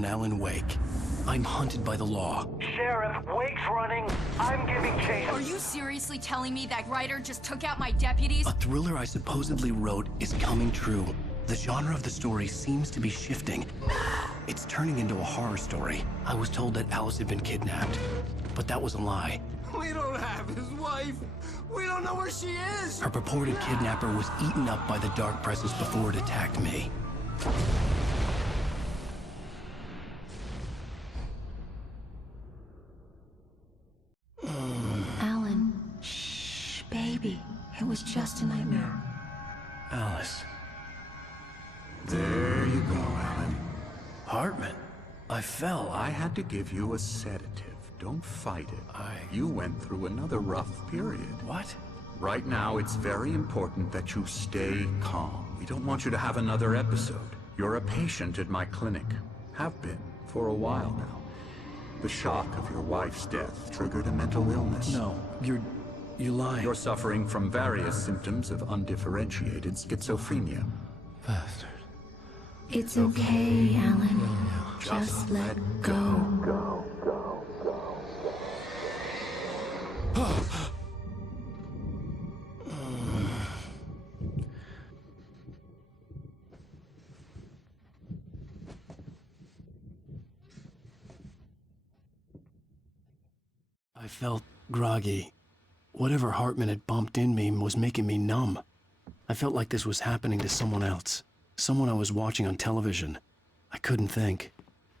on Alan Wake. I'm hunted by the law. Sheriff, Wake's running. I'm giving chase. Are you seriously telling me that writer just took out my deputies? A thriller I supposedly wrote is coming true. The genre of the story seems to be shifting. It's turning into a horror story. I was told that Alice had been kidnapped, but that was a lie. We don't have his wife. We don't know where she is. Her purported kidnapper was eaten up by the dark presence before it attacked me. Alan, shh, baby. It was just a nightmare. Alice. There you go, Alan. Hartman. I fell. I had to give you a sedative. Don't fight it. You went through another rough period. What? Right now, it's very important that you stay calm. We don't want you to have another episode. You're a patient at my clinic. Have been for a while now. The shock of your wife's death triggered a mental illness. No, you're lying. You're suffering from various symptoms of undifferentiated schizophrenia. Bastard. It's okay, Alan. Just let go. I felt groggy. Whatever Hartman had bumped in me was making me numb. I felt like this was happening to someone else. Someone I was watching on television. I couldn't think.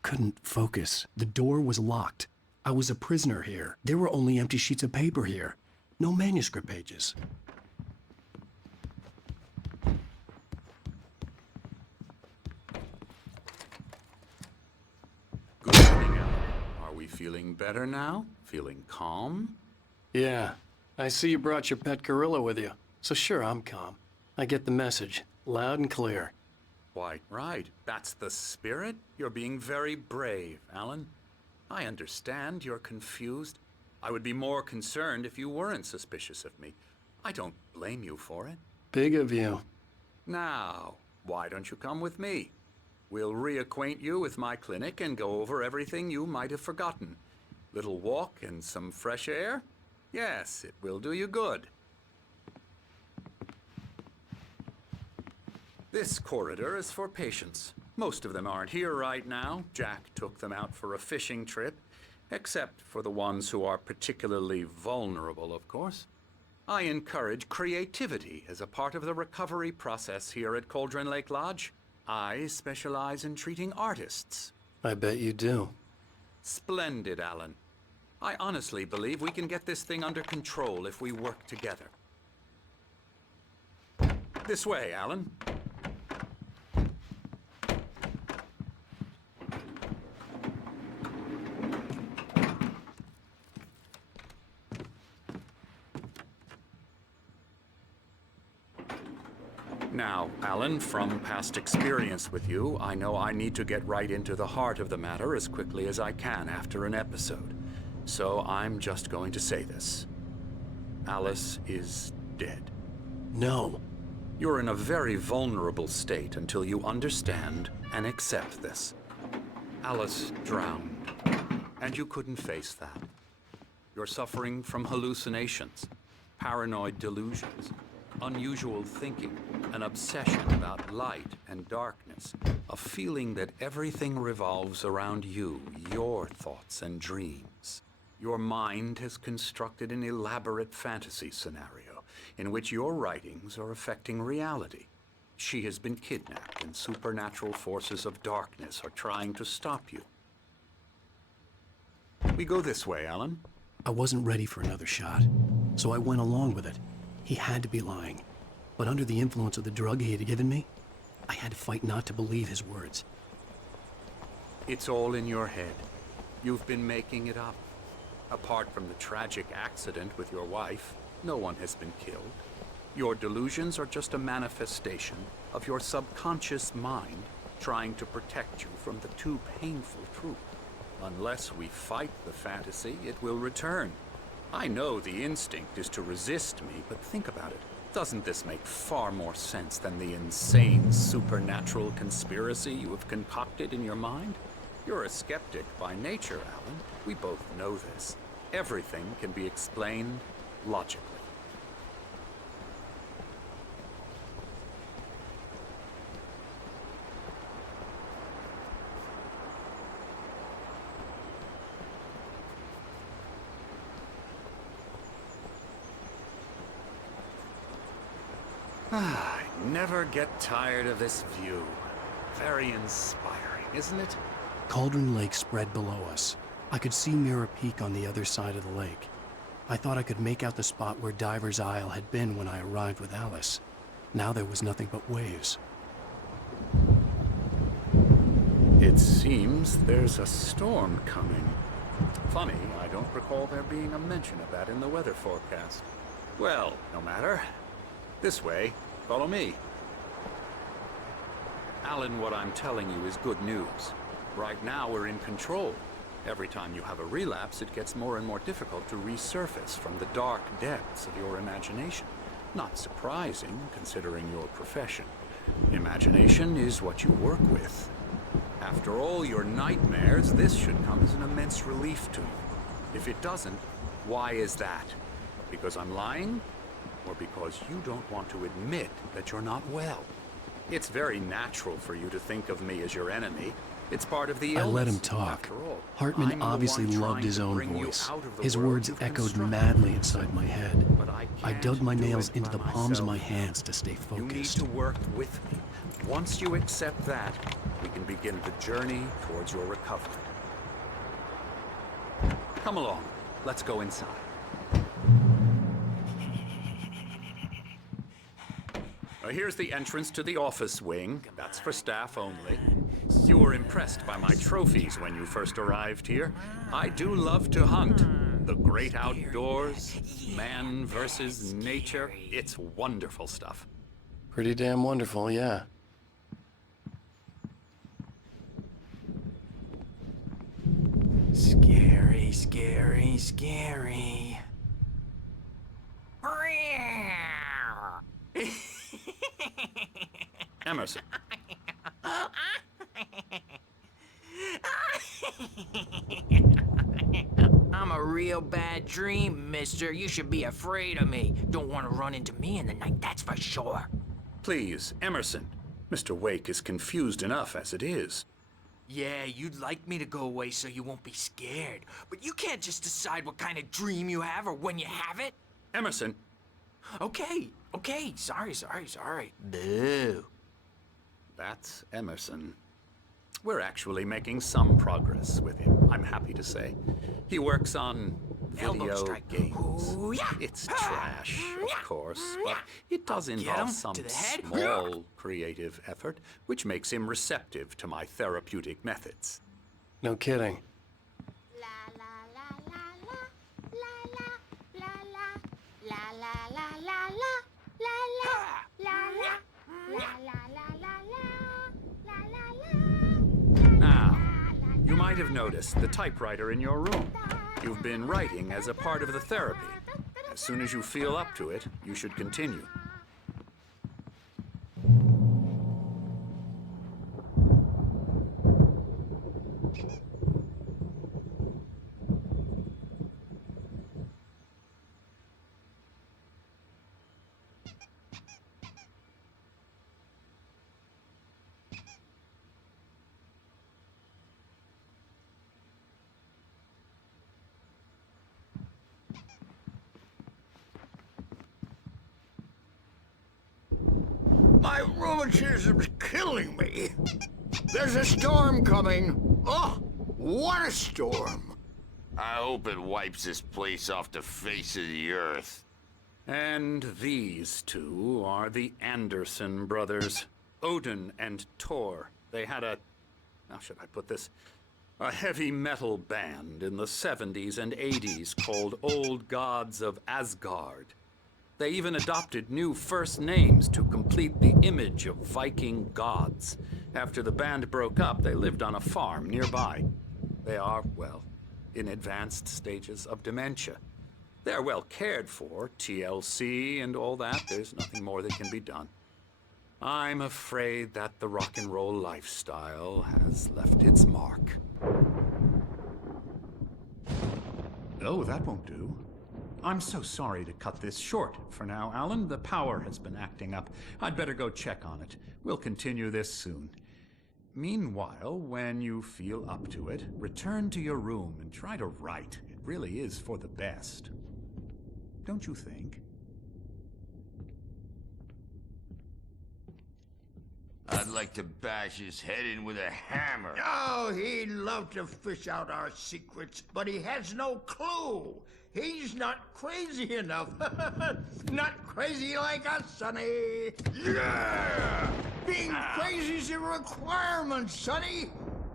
Couldn't focus. The door was locked. I was a prisoner here. There were only empty sheets of paper here. No manuscript pages. Good morning, Alan. Are we feeling better now? Feeling calm? Yeah. I see you brought your pet gorilla with you. So sure, I'm calm. I get the message. Loud and clear. Quite right. That's the spirit. You're being very brave, Alan. I understand you're confused. I would be more concerned if you weren't suspicious of me. I don't blame you for it. Big of you. Now, why don't you come with me? We'll reacquaint you with my clinic and go over everything you might have forgotten. Little walk and some fresh air? Yes, it will do you good. This corridor is for patients. Most of them aren't here right now. Jack took them out for a fishing trip, except for the ones who are particularly vulnerable, of course. I encourage creativity as a part of the recovery process here at Cauldron Lake Lodge. I specialize in treating artists. I bet you do. Splendid, Alan. I honestly believe we can get this thing under control if we work together. This way, Alan. Now, Alan, from past experience with you, I know I need to get right into the heart of the matter as quickly as I can after an episode. So I'm just going to say this. Alice is dead. No. You're in a very vulnerable state until you understand and accept this. Alice drowned, and you couldn't face that. You're suffering from hallucinations, paranoid delusions, unusual thinking, an obsession about light and darkness, a feeling that everything revolves around you, your thoughts and dreams. Your mind has constructed an elaborate fantasy scenario in which your writings are affecting reality. She has been kidnapped and supernatural forces of darkness are trying to stop you. We go this way, Alan. I wasn't ready for another shot, so I went along with it. He had to be lying. But under the influence of the drug he had given me, I had to fight not to believe his words. It's all in your head. You've been making it up. Apart from the tragic accident with your wife, no one has been killed. Your delusions are just a manifestation of your subconscious mind trying to protect you from the too painful truth. Unless we fight the fantasy, it will return. I know the instinct is to resist me, but think about it. Doesn't this make far more sense than the insane supernatural conspiracy you have concocted in your mind? You're a skeptic by nature, Alan. We both know this. Everything can be explained logically. I never get tired of this view. Very inspiring, isn't it? Cauldron Lake spread below us. I could see Mirror Peak on the other side of the lake. I thought I could make out the spot where Diver's Isle had been when I arrived with Alice. Now there was nothing but waves. It seems there's a storm coming. Funny, I don't recall there being a mention of that in the weather forecast. Well, no matter. This way. Follow me. Alan, what I'm telling you is good news. Right now, we're in control. Every time you have a relapse, it gets more and more difficult to resurface from the dark depths of your imagination. Not surprising, considering your profession. Imagination is what you work with. After all your nightmares, this should come as an immense relief to you. If it doesn't, why is that? Because I'm lying? Or because you don't want to admit that you're not well? It's very natural for you to think of me as your enemy. It's part of the illness. I let him talk. After all, Hartman I'm the obviously one loved trying his to own bring you voice. out of the His world words you've echoed constructed. madly inside my head. But I dug can't my do nails it into by the palms of my myself. hands to stay You need focused. to work with me. Once you accept that, we can begin the journey towards your recovery. Come along. Let's go inside. Here's the entrance to the office wing. That's for staff only. You were impressed by my trophies when you first arrived here. I do love to hunt. The great outdoors, man versus nature. It's wonderful stuff. Pretty damn wonderful, yeah. Scary, scary, scary. Emerson. I'm a real bad dream, mister. You should be afraid of me. Don't want to run into me in the night, that's for sure. Please, Emerson. Mr. Wake is confused enough as it is. Yeah, you'd like me to go away so you won't be scared. But you can't just decide what kind of dream you have or when you have it. Emerson. Okay, sorry. Boo. That's Emerson. We're actually making some progress with him, I'm happy to say. He works on Elbow video strike. games. Ooh, yeah. It's trash, of course, but it does Get involve him some to the head. small creative effort, which makes him receptive to my therapeutic methods. No kidding. Now, you might have noticed the typewriter in your room. You've been writing as a part of the therapy. As soon as you feel up to it, you should continue. My rheumatism's killing me. There's a storm coming. Oh, what a storm. I hope it wipes this place off the face of the earth. And these two are the Anderson brothers, Odin and Thor. They had how should I put this? A heavy metal band in the 70s and 80s called Old Gods of Asgard. They even adopted new first names to complete the image of Viking gods. After the band broke up, they lived on a farm nearby. They are, well, in advanced stages of dementia. They're well cared for, TLC and all that. There's nothing more that can be done. I'm afraid that the rock and roll lifestyle has left its mark. Oh, that won't do. I'm so sorry to cut this short for now, Alan. The power has been acting up. I'd better go check on it. We'll continue this soon. Meanwhile, when you feel up to it, return to your room and try to write. It really is for the best. Don't you think? I'd like to bash his head in with a hammer. Oh, he'd love to fish out our secrets, but he has no clue. He's not crazy enough. Not crazy like us, Sonny. Yeah! Being crazy's a requirement, Sonny.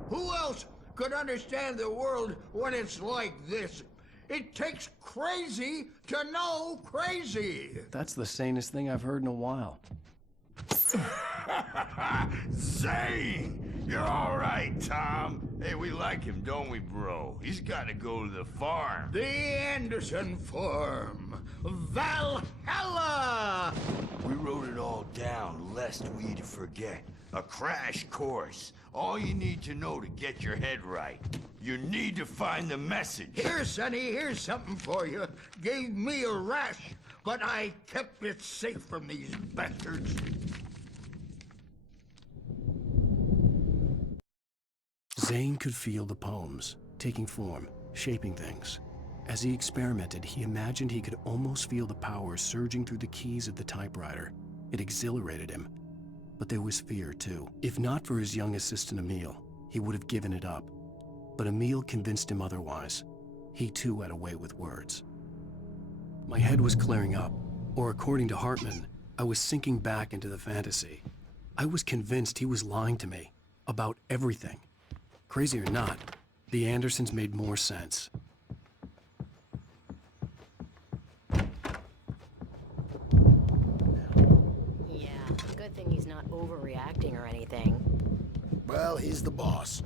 Who else could understand the world when it's like this? It takes crazy to know crazy. That's the sanest thing I've heard in a while. Zane! You're all right, Tom. Hey, we like him, don't we, bro? He's got to go to the farm. The Anderson Farm. Valhalla! We wrote it all down, lest we forget. A crash course. All you need to know to get your head right. You need to find the message. Here, Sonny, here's something for you. Gave me a rash, but I kept it safe from these bastards. Zane could feel the poems, taking form, shaping things. As he experimented, he imagined he could almost feel the power surging through the keys of the typewriter. It exhilarated him. But there was fear, too. If not for his young assistant Emil, he would have given it up. But Emil convinced him otherwise. He, too, had a way with words. My head was clearing up, or according to Hartman, I was sinking back into the fantasy. I was convinced he was lying to me about everything. Crazy or not, the Andersons made more sense. Yeah, good thing he's not overreacting or anything. Well, he's the boss.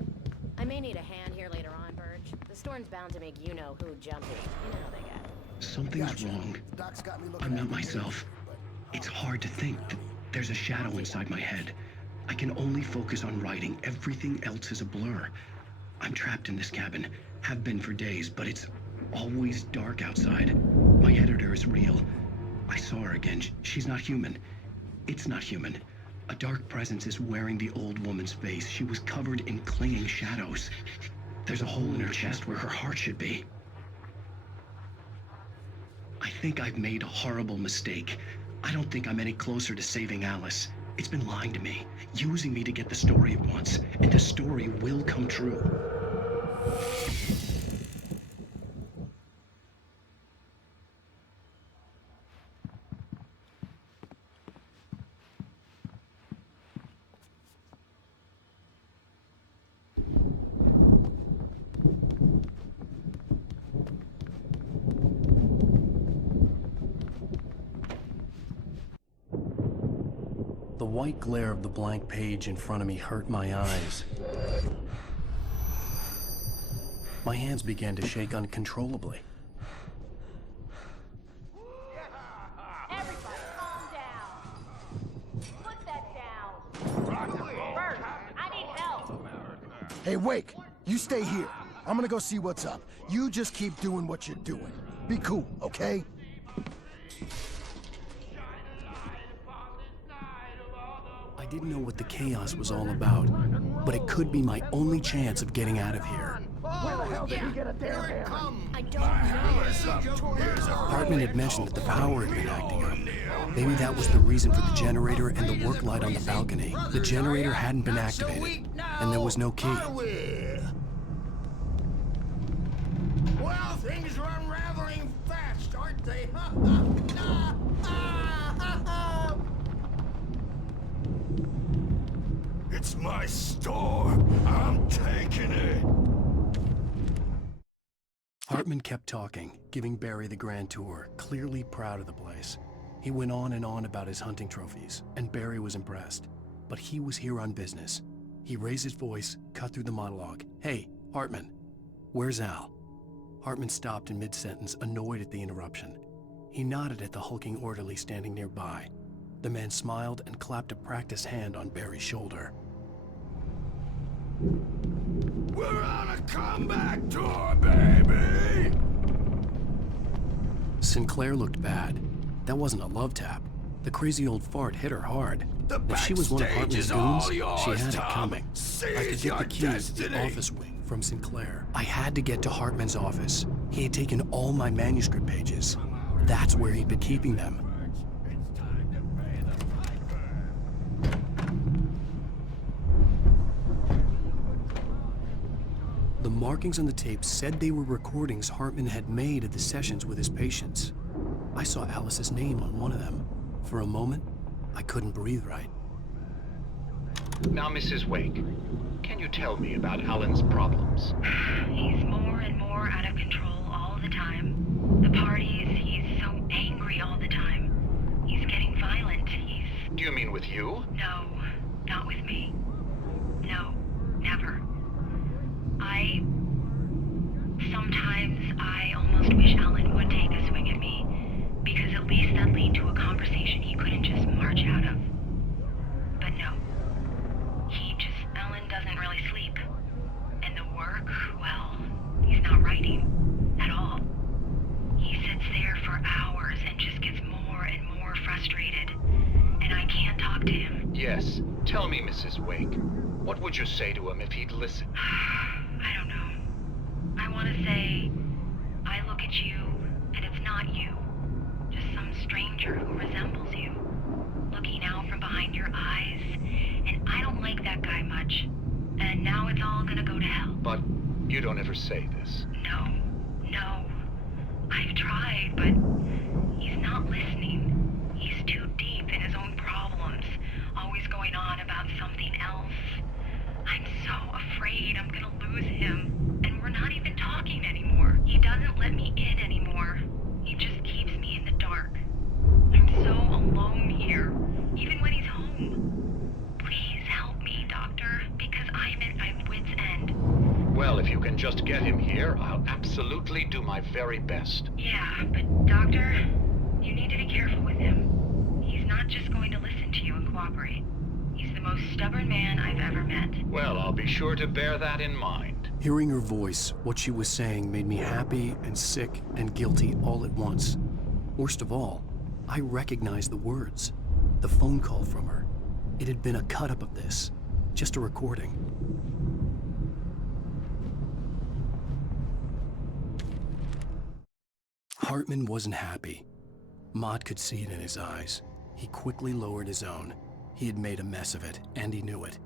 I may need a hand here later on, Birch. The storm's bound to make you-know-who jumpy. You know how they get. Something's wrong. I'm not myself. It's hard to think that there's a shadow inside my head. I can only focus on writing. Everything else is a blur. I'm trapped in this cabin. Have been for days, but it's always dark outside. My editor is real. I saw her again. She's not human. It's not human. A dark presence is wearing the old woman's face. She was covered in clinging shadows. There's a hole in her chest where her heart should be. I think I've made a horrible mistake. I don't think I'm any closer to saving Alice. It's been lying to me, using me to get the story it wants, and the story will come true. The white glare of the blank page in front of me hurt my eyes. My hands began to shake uncontrollably. Everybody, calm down. Put that down. Bert, I need help. Hey, Wake, you stay here. I'm gonna go see what's up. You just keep doing what you're doing. Be cool, okay? I didn't know what the chaos was all about, but it could be my only chance of getting out of here. Where the hell did he get a damn hammer? I don't know. Hartman had mentioned that the power had been acting up. Maybe that was the reason for the generator and the work light on the balcony. The generator hadn't been activated, and there was no key. Are we? Well, things are unraveling fast, aren't they? It's my store. I'm taking it. Hartman kept talking, giving Barry the grand tour, clearly proud of the place. He went on and on about his hunting trophies, and Barry was impressed. But he was here on business. He raised his voice, cut through the monologue. Hey, Hartman, where's Al? Hartman stopped in mid-sentence, annoyed at the interruption. He nodded at the hulking orderly standing nearby. The man smiled and clapped a practiced hand on Barry's shoulder. We're on a comeback tour, baby! Sinclair looked bad. That wasn't a love tap. The crazy old fart hit her hard. If she was one of Hartman's goons, she had it coming. I could get the key to the office wing from Sinclair. I had to get to Hartman's office. He had taken all my manuscript pages. That's where he'd been keeping them. The markings on the tape said they were recordings Hartman had made at the sessions with his patients. I saw Alice's name on one of them. For a moment, I couldn't breathe right. Now, Mrs. Wake, can you tell me about Alan's problems? He's more and more out of control all the time. The parties, he's so angry all the time. He's getting violent. Do you mean with you? No, not with me. No, never. Sometimes I almost wish Alan would take a swing at me, because at least that'd lead to a conversation he couldn't just march out of. But no. Alan doesn't really sleep. And the work, well, he's not writing at all. He sits there for hours and just gets more and more frustrated. And I can't talk to him. Yes. Tell me, Mrs. Wake, what would you say to him if he'd listen? I don't know. I want to say, I look at you, and it's not you. Just some stranger who resembles you. Looking out from behind your eyes, and I don't like that guy much. And now it's all gonna go to hell. But you don't ever say this. No. I've tried, but he's not listening. He's too deep in his own problems, always going on about something else. I'm so afraid I'm gonna lose him, and we're not even talking anymore. He doesn't let me in anymore. He just keeps me in the dark. I'm so alone here, even when he's home. Please help me, Doctor, because I'm at my wit's end. Well, if you can just get him here, I'll absolutely do my very best. Yeah, but Doctor, you need to be careful with him. He's not just going to listen to you and cooperate. He's the most stubborn man I've ever met. Well, I'll be sure to bear that in mind. Hearing her voice, what she was saying made me happy and sick and guilty all at once. Worst of all, I recognized the words. The phone call from her. It had been a cut-up of this. Just a recording. Hartman wasn't happy. Mott could see it in his eyes. He quickly lowered his own. He had made a mess of it, and he knew it.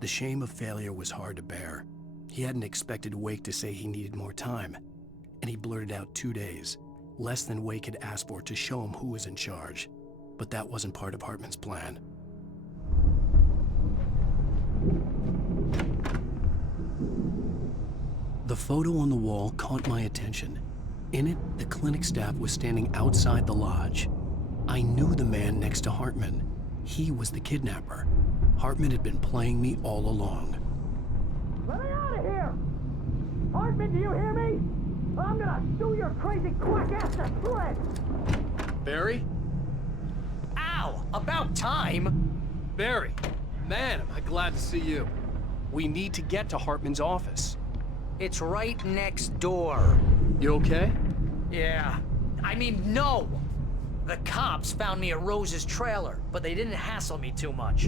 The shame of failure was hard to bear. He hadn't expected Wake to say he needed more time, and he blurted out 2 days, less than Wake had asked for to show him who was in charge. But that wasn't part of Hartman's plan. The photo on the wall caught my attention. In it, the clinic staff was standing outside the lodge. I knew the man next to Hartman. He was the kidnapper. Hartman had been playing me all along. Let me out of here! Hartman, do you hear me? I'm gonna sue your crazy quack ass to shreds! Barry? Ow! About time! Barry! Man, am I glad to see you. We need to get to Hartman's office. It's right next door. You okay? Yeah. I mean, no! The cops found me at Rose's trailer, but they didn't hassle me too much.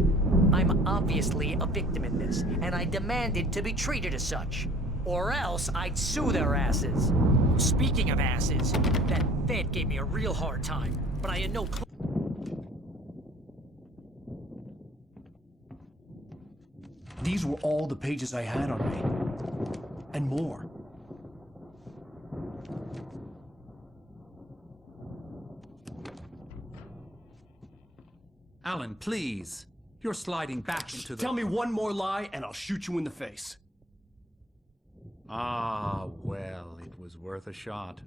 I'm obviously a victim in this, and I demanded to be treated as such. Or else I'd sue their asses. Speaking of asses, that Fed gave me a real hard time, but I had no clue. These were all the pages I had on me. And more. Alan, please. You're sliding back into the... Tell me one more lie and I'll shoot you in the face. Ah, well, it was worth a shot.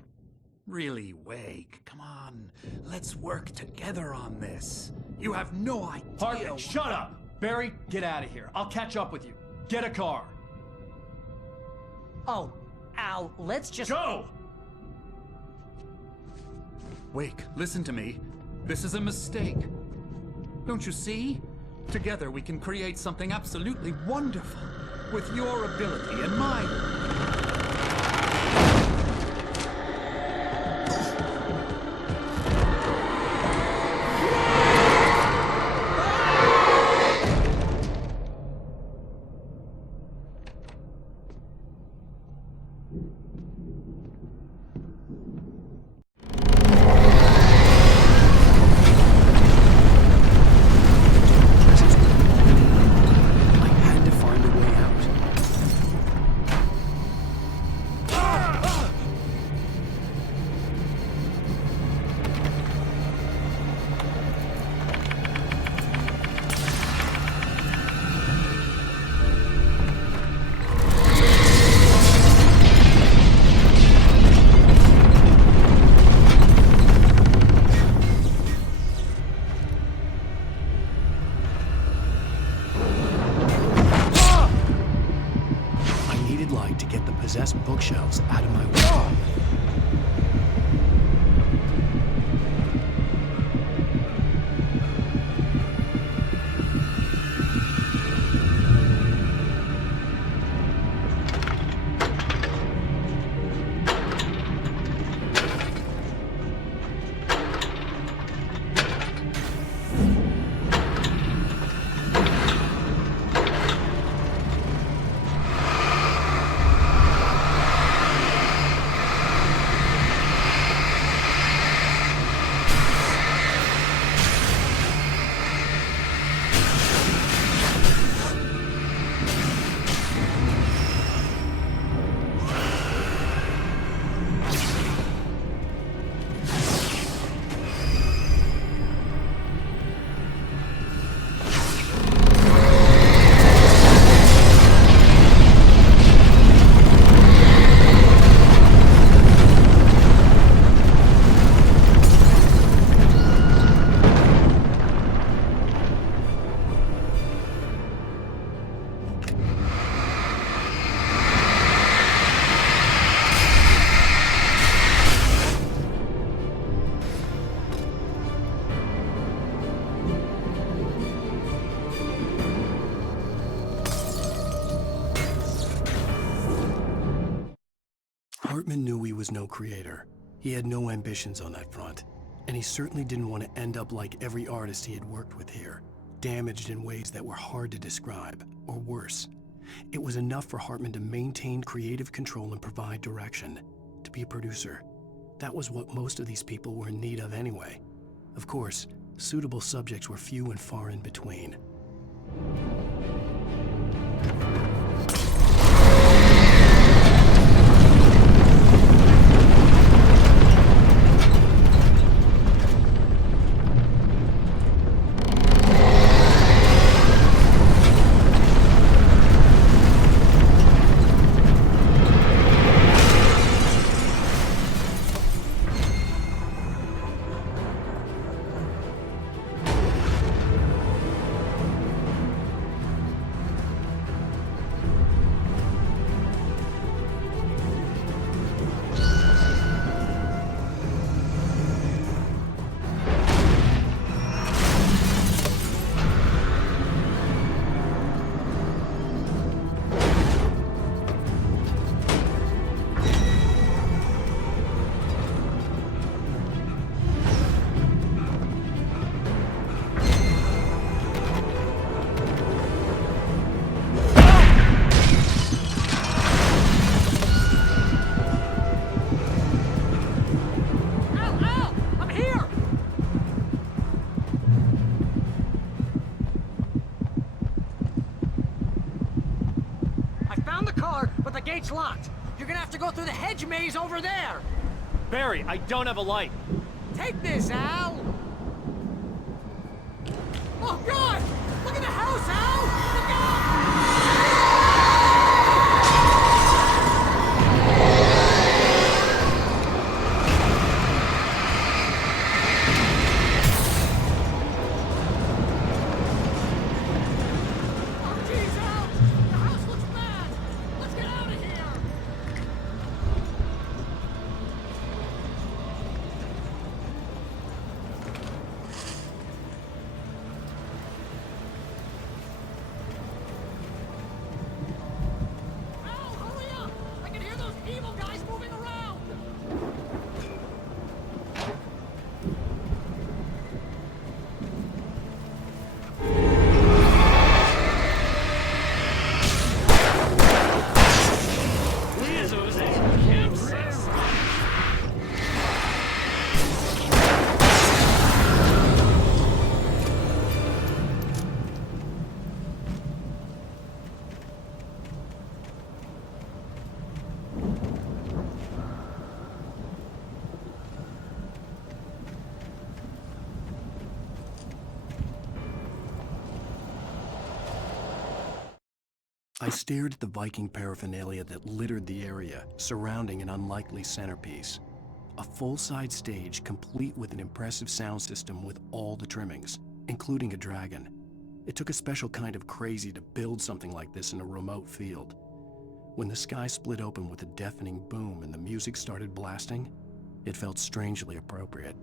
Really, Wake, come on. Let's work together on this. You have no idea... Hartman, shut up! Barry, get out of here. I'll catch up with you. Get a car. Oh, Al, let's just... Go! Wake, listen to me. This is a mistake. Don't you see? Together we can create something absolutely wonderful with your ability and mine. Possessed bookshelves out of my way. Hartman knew he was no creator. He had no ambitions on that front. And he certainly didn't want to end up like every artist he had worked with here, damaged in ways that were hard to describe, or worse. It was enough for Hartman to maintain creative control and provide direction, to be a producer. That was what most of these people were in need of anyway. Of course, suitable subjects were few and far in between. Gate's locked. You're gonna have to go through the hedge maze over there. Barry, I don't have a light. Take this, Al. Oh, God! Look at the house, Al! Look out! I stared at the Viking paraphernalia that littered the area, surrounding an unlikely centerpiece. A full-size stage complete with an impressive sound system with all the trimmings, including a dragon. It took a special kind of crazy to build something like this in a remote field. When the sky split open with a deafening boom and the music started blasting, it felt strangely appropriate.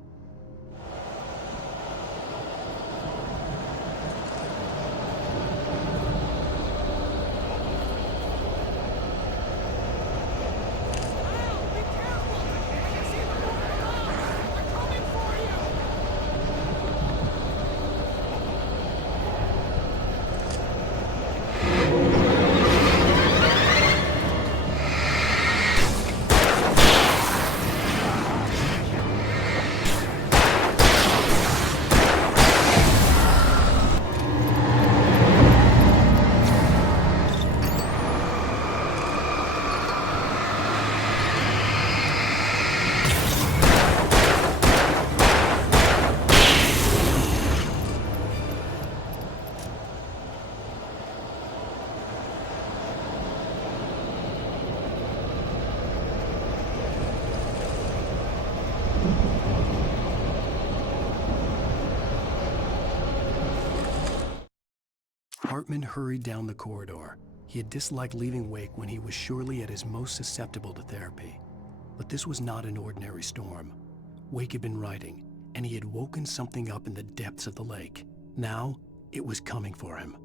Hartman hurried down the corridor. He had disliked leaving Wake when he was surely at his most susceptible to therapy. But this was not an ordinary storm. Wake had been writing, and he had woken something up in the depths of the lake. Now, it was coming for him.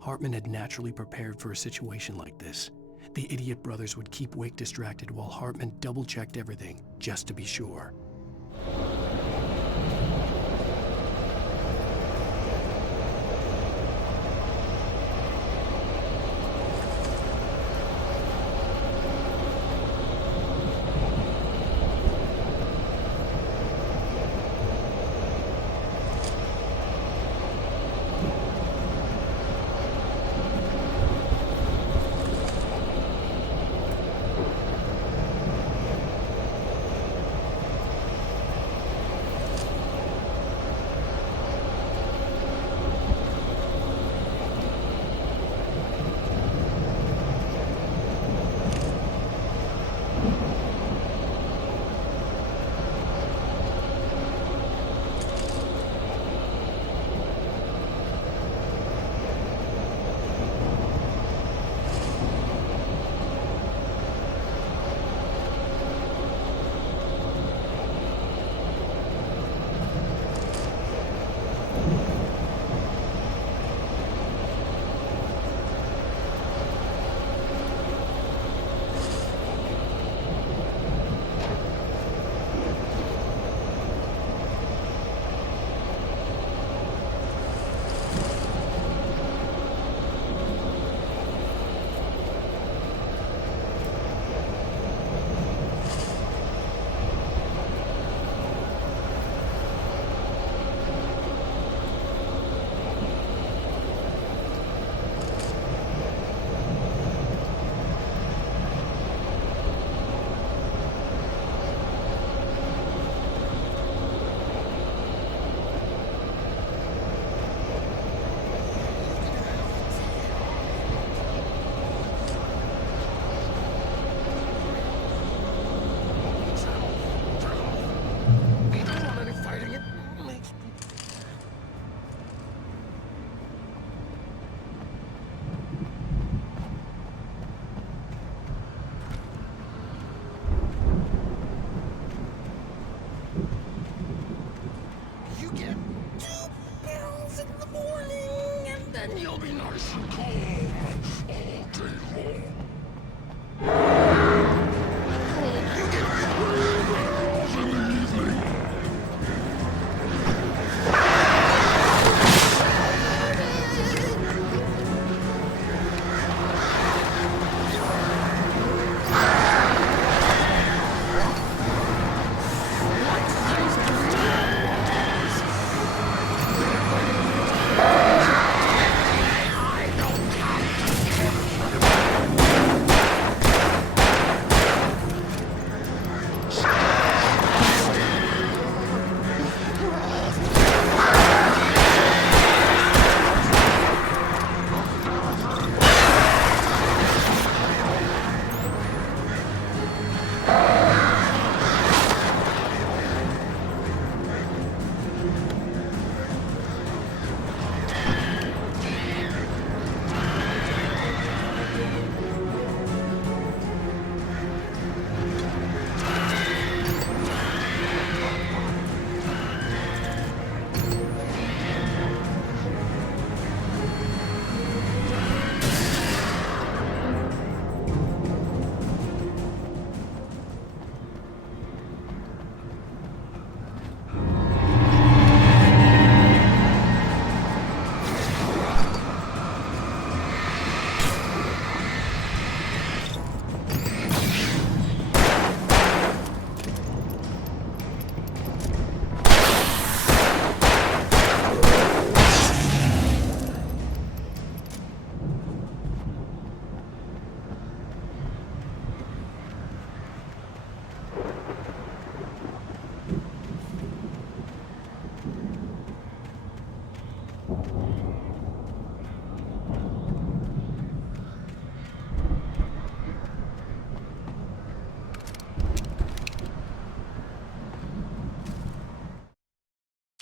Hartman had naturally prepared for a situation like this. The idiot brothers would keep Wake distracted while Hartman double-checked everything, just to be sure.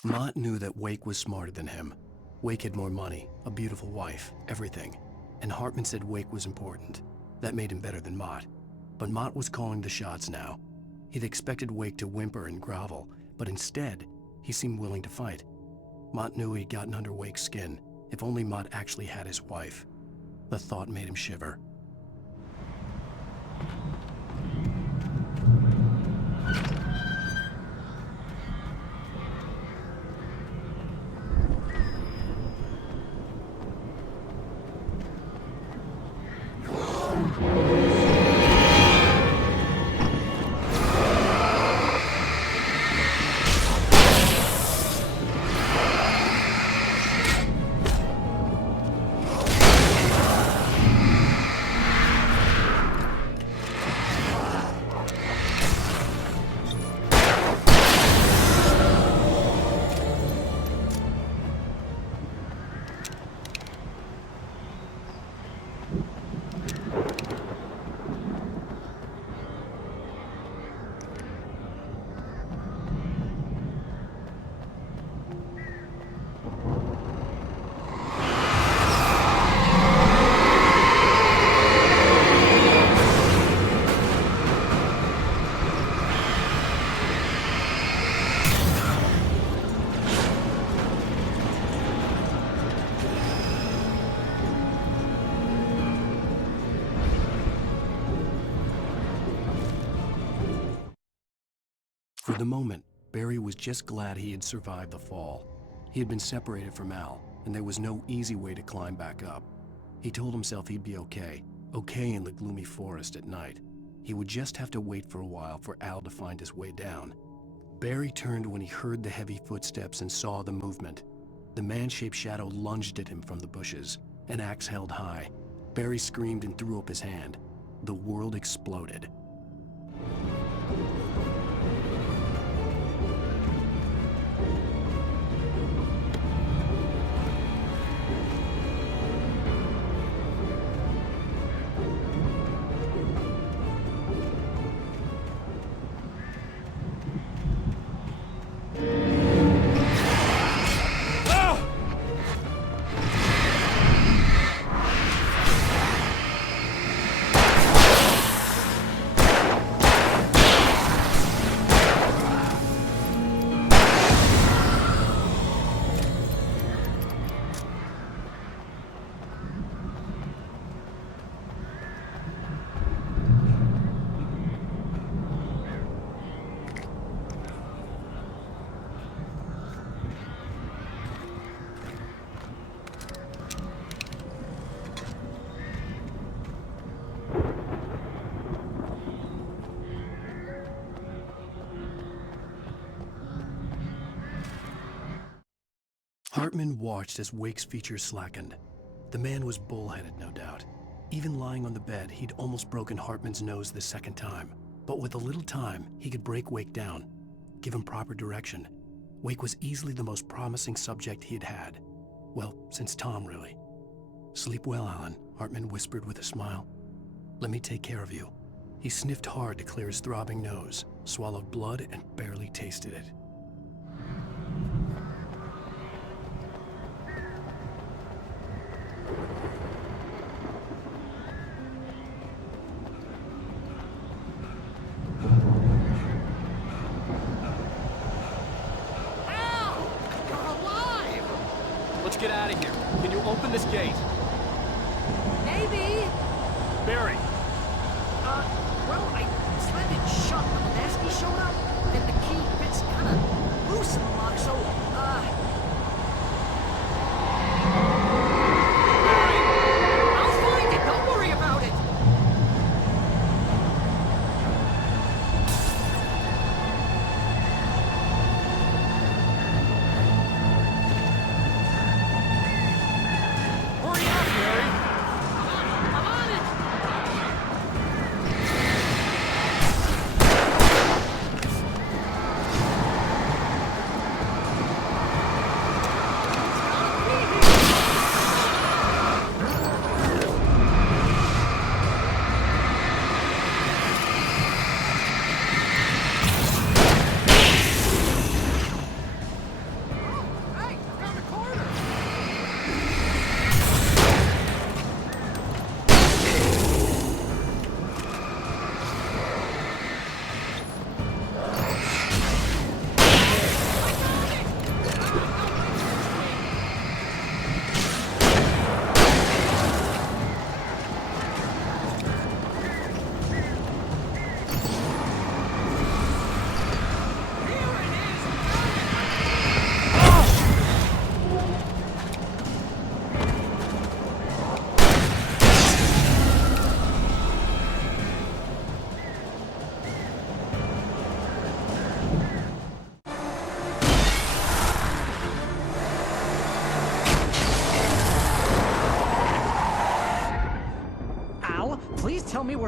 Mott knew that Wake was smarter than him. Wake had more money, a beautiful wife, everything. And Hartman said Wake was important. That made him better than Mott. But Mott was calling the shots now. He'd expected Wake to whimper and grovel, but instead, he seemed willing to fight. Mott knew he'd gotten under Wake's skin. If only Mott actually had his wife. The thought made him shiver. For the moment, Barry was just glad he had survived the fall. He had been separated from Al, and there was no easy way to climb back up. He told himself he'd be okay in the gloomy forest at night. He would just have to wait for a while for Al to find his way down. Barry turned when he heard the heavy footsteps and saw the movement. The man-shaped shadow lunged at him from the bushes, an axe held high. Barry screamed and threw up his hand. The world exploded. Hartman watched as Wake's features slackened. The man was bullheaded, no doubt. Even lying on the bed, he'd almost broken Hartman's nose the second time. But with a little time, he could break Wake down, give him proper direction. Wake was easily the most promising subject he had had. Well, since Tom, really. "Sleep well, Alan," Hartman whispered with a smile. "Let me take care of you." He sniffed hard to clear his throbbing nose, swallowed blood, and barely tasted it. Let's get out of here. Can you open this gate? Maybe. Barry! Well, I slammed it shut when the nasty showed up, and the key fits kinda loose in the lock, so, I'll find it, don't worry about it! Hurry up, Barry! I'm on it!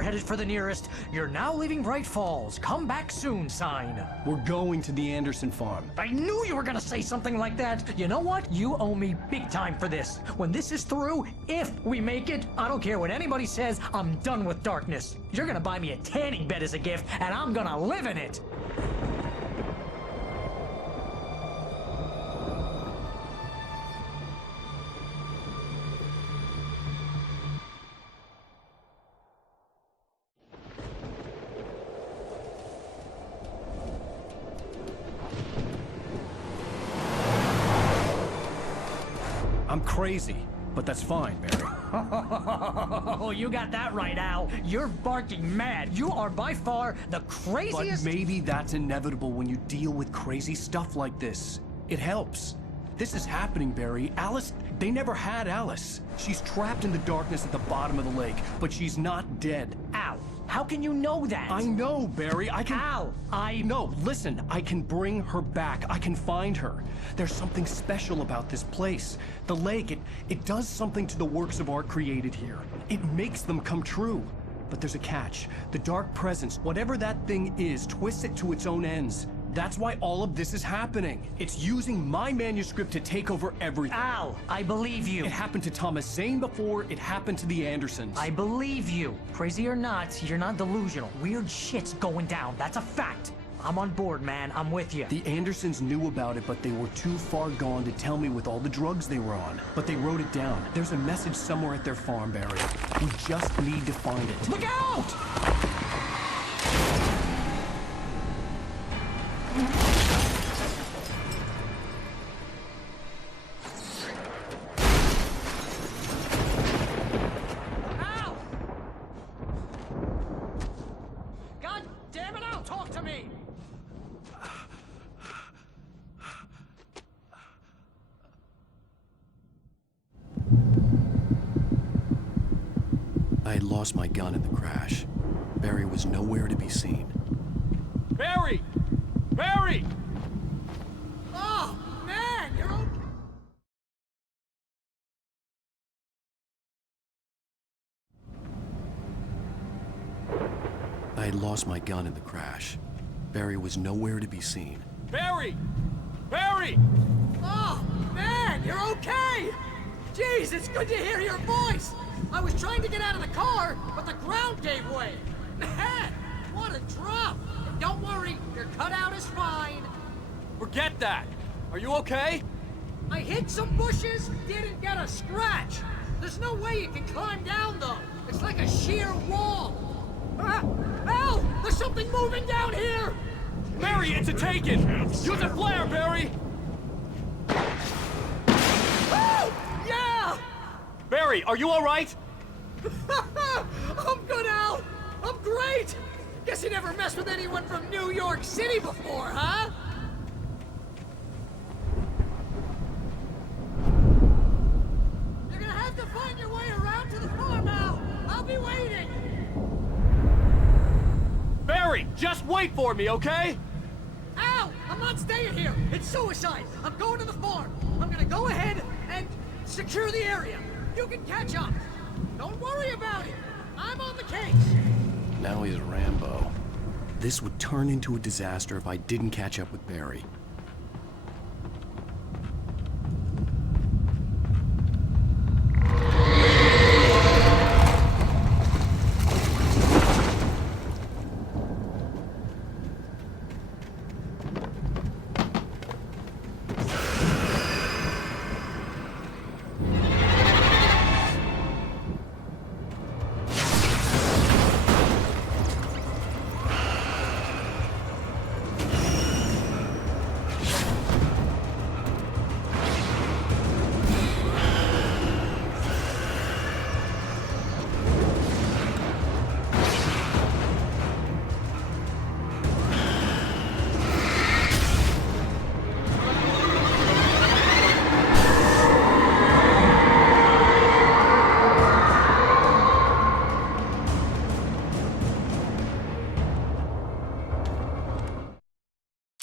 we're headed for the nearest "You're now leaving Bright Falls. Come back soon" sign. We're going to the Anderson farm. I knew you were gonna say something like that. You know what? You owe me big time for this. When this is through, if we make it, I don't care what anybody says, I'm done with darkness. You're gonna buy me a tanning bed as a gift, and I'm gonna live in it. I'm crazy, but that's fine, Barry. Oh, you got that right, Al. You're barking mad. You are by far the craziest... But maybe that's inevitable when you deal with crazy stuff like this. It helps. This is happening, Barry. Alice, they never had Alice. She's trapped in the darkness at the bottom of the lake, but she's not dead. Al, how can you know that? I know, Barry. I can... Al, No, listen. I can bring her back. I can find her. There's something special about this place. The lake, it does something to the works of art created here. It makes them come true. But there's a catch. The dark presence, whatever that thing is, twists it to its own ends. That's why all of this is happening. It's using my manuscript to take over everything. Al, I believe you. It happened to Thomas Zane before, it happened to the Andersons. I believe you. Crazy or not, you're not delusional. Weird shit's going down. That's a fact. I'm on board, man. I'm with you. The Andersons knew about it, but they were too far gone to tell me with all the drugs they were on. But they wrote it down. There's a message somewhere at their farm, Barry. We just need to find it. Look out! Ow! God damn it, Al, talk to me! I had lost my gun in the crash. Barry was nowhere to be seen. Barry! Barry! Oh, man, you're okay. I had lost my gun in the crash. Barry was nowhere to be seen. Barry! Barry! Oh, man, you're okay! Jeez, it's good to hear your voice! I was trying to get out of the car, but the ground gave way. Man, what a drop! And don't worry, your cutout is fine. Forget that! Are you okay? I hit some bushes, didn't get a scratch. There's no way you can climb down, though. It's like a sheer wall. Ah! Al! There's something moving down here! Barry, it's a taken! Use a flare, Barry! Oh! Yeah! Barry, are you alright? I'm good, Al! I'm great! Guess you never messed with anyone from New York City before, huh? You're gonna have to find your way around to the farm, Al! I'll be waiting! Barry, just wait for me, okay? Al! I'm not staying here! It's suicide! I'm going to the farm! I'm gonna go ahead and secure the area! You can catch up! Don't worry about it! I'm on the case! Now he's Rambo. This would turn into a disaster if I didn't catch up with Barry.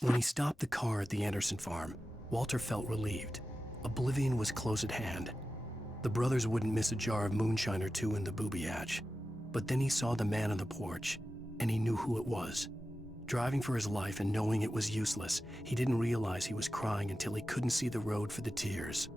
When he stopped the car at the Anderson farm, Walter felt relieved. Oblivion was close at hand. The brothers wouldn't miss a jar of moonshine or two in the booby hatch. But then he saw the man on the porch, and he knew who it was. Driving for his life and knowing it was useless, he didn't realize he was crying until he couldn't see the road for the tears.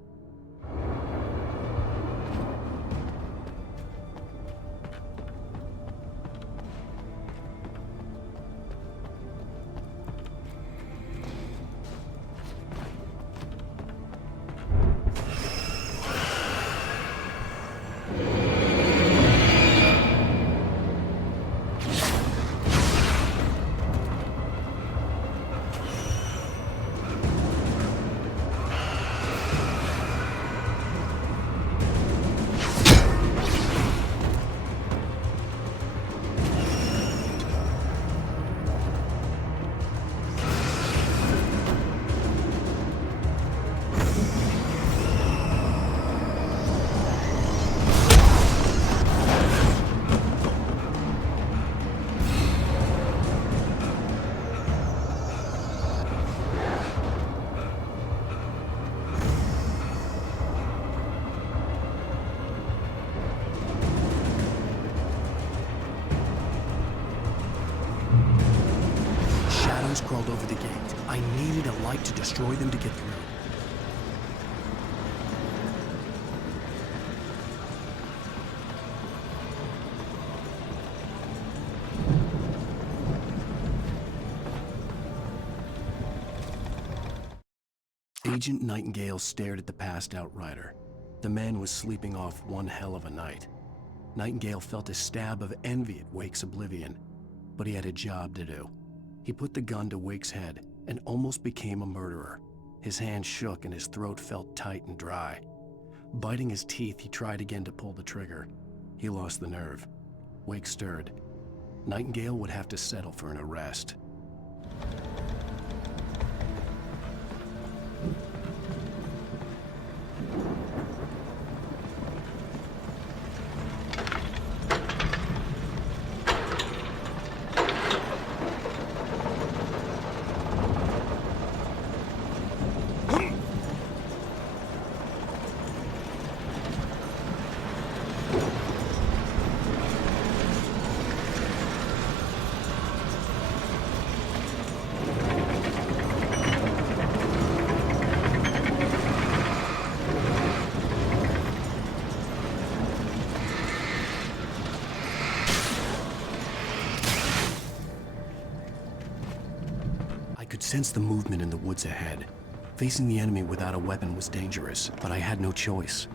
Crawled over the gate. I needed a light to destroy them to get through. Agent Nightingale stared at the passed-out rider. The man was sleeping off one hell of a night. Nightingale felt a stab of envy at Wake's oblivion, but he had a job to do. He put the gun to Wake's head and almost became a murderer. His hand shook and his throat felt tight and dry. Biting his teeth, he tried again to pull the trigger. He lost the nerve. Wake stirred. Nightingale would have to settle for an arrest. I could sense the movement in the woods ahead. Facing the enemy without a weapon was dangerous, but I had no choice.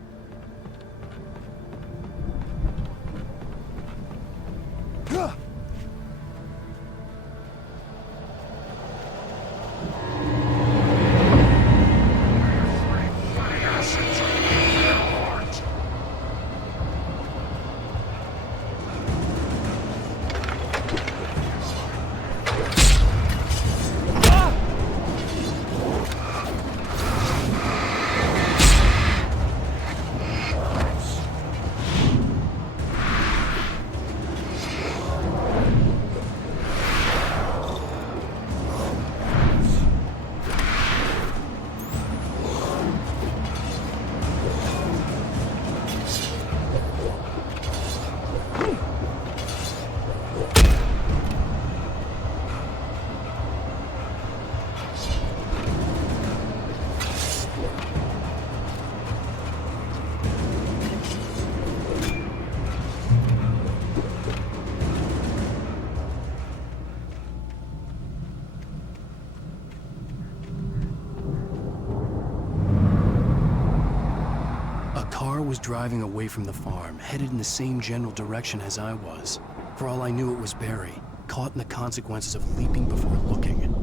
Was driving away from the farm, headed in the same general direction as I was. For all I knew, it was Barry, caught in the consequences of leaping before looking.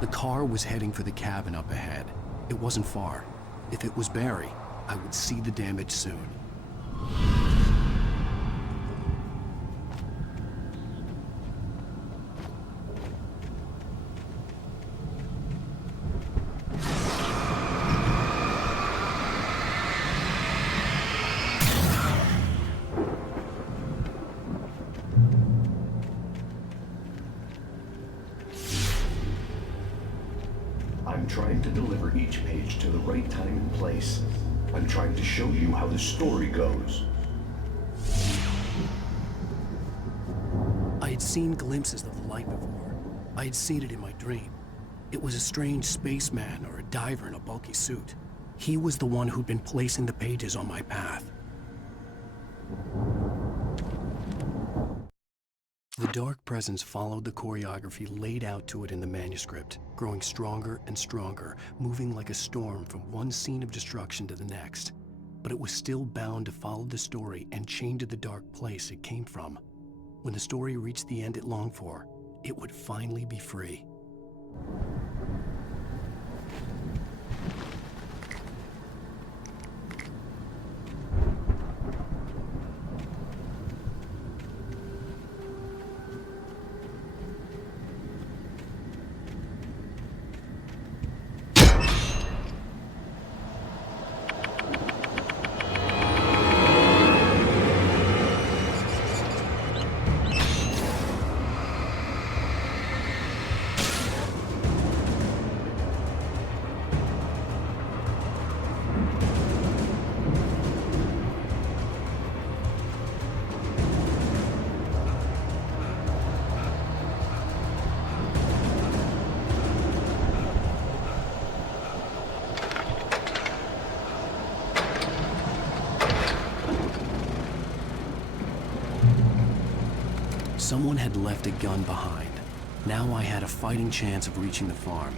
The car was heading for the cabin up ahead. It wasn't far. If it was Barry, I would see the damage soon. deliver each page to the right time and place. I'm trying to show you how the story goes. I had seen glimpses of the light before. I had seen it in my dream. It was a strange spaceman or a diver in a bulky suit. He was the one who'd been placing the pages on my path. The dark presence followed the choreography laid out to it in the manuscript, growing stronger and stronger, moving like a storm from one scene of destruction to the next. But it was still bound to follow the story and chained to the dark place it came from. When the story reached the end it longed for, it would finally be free. Someone had left a gun behind. Now I had a fighting chance of reaching the farm.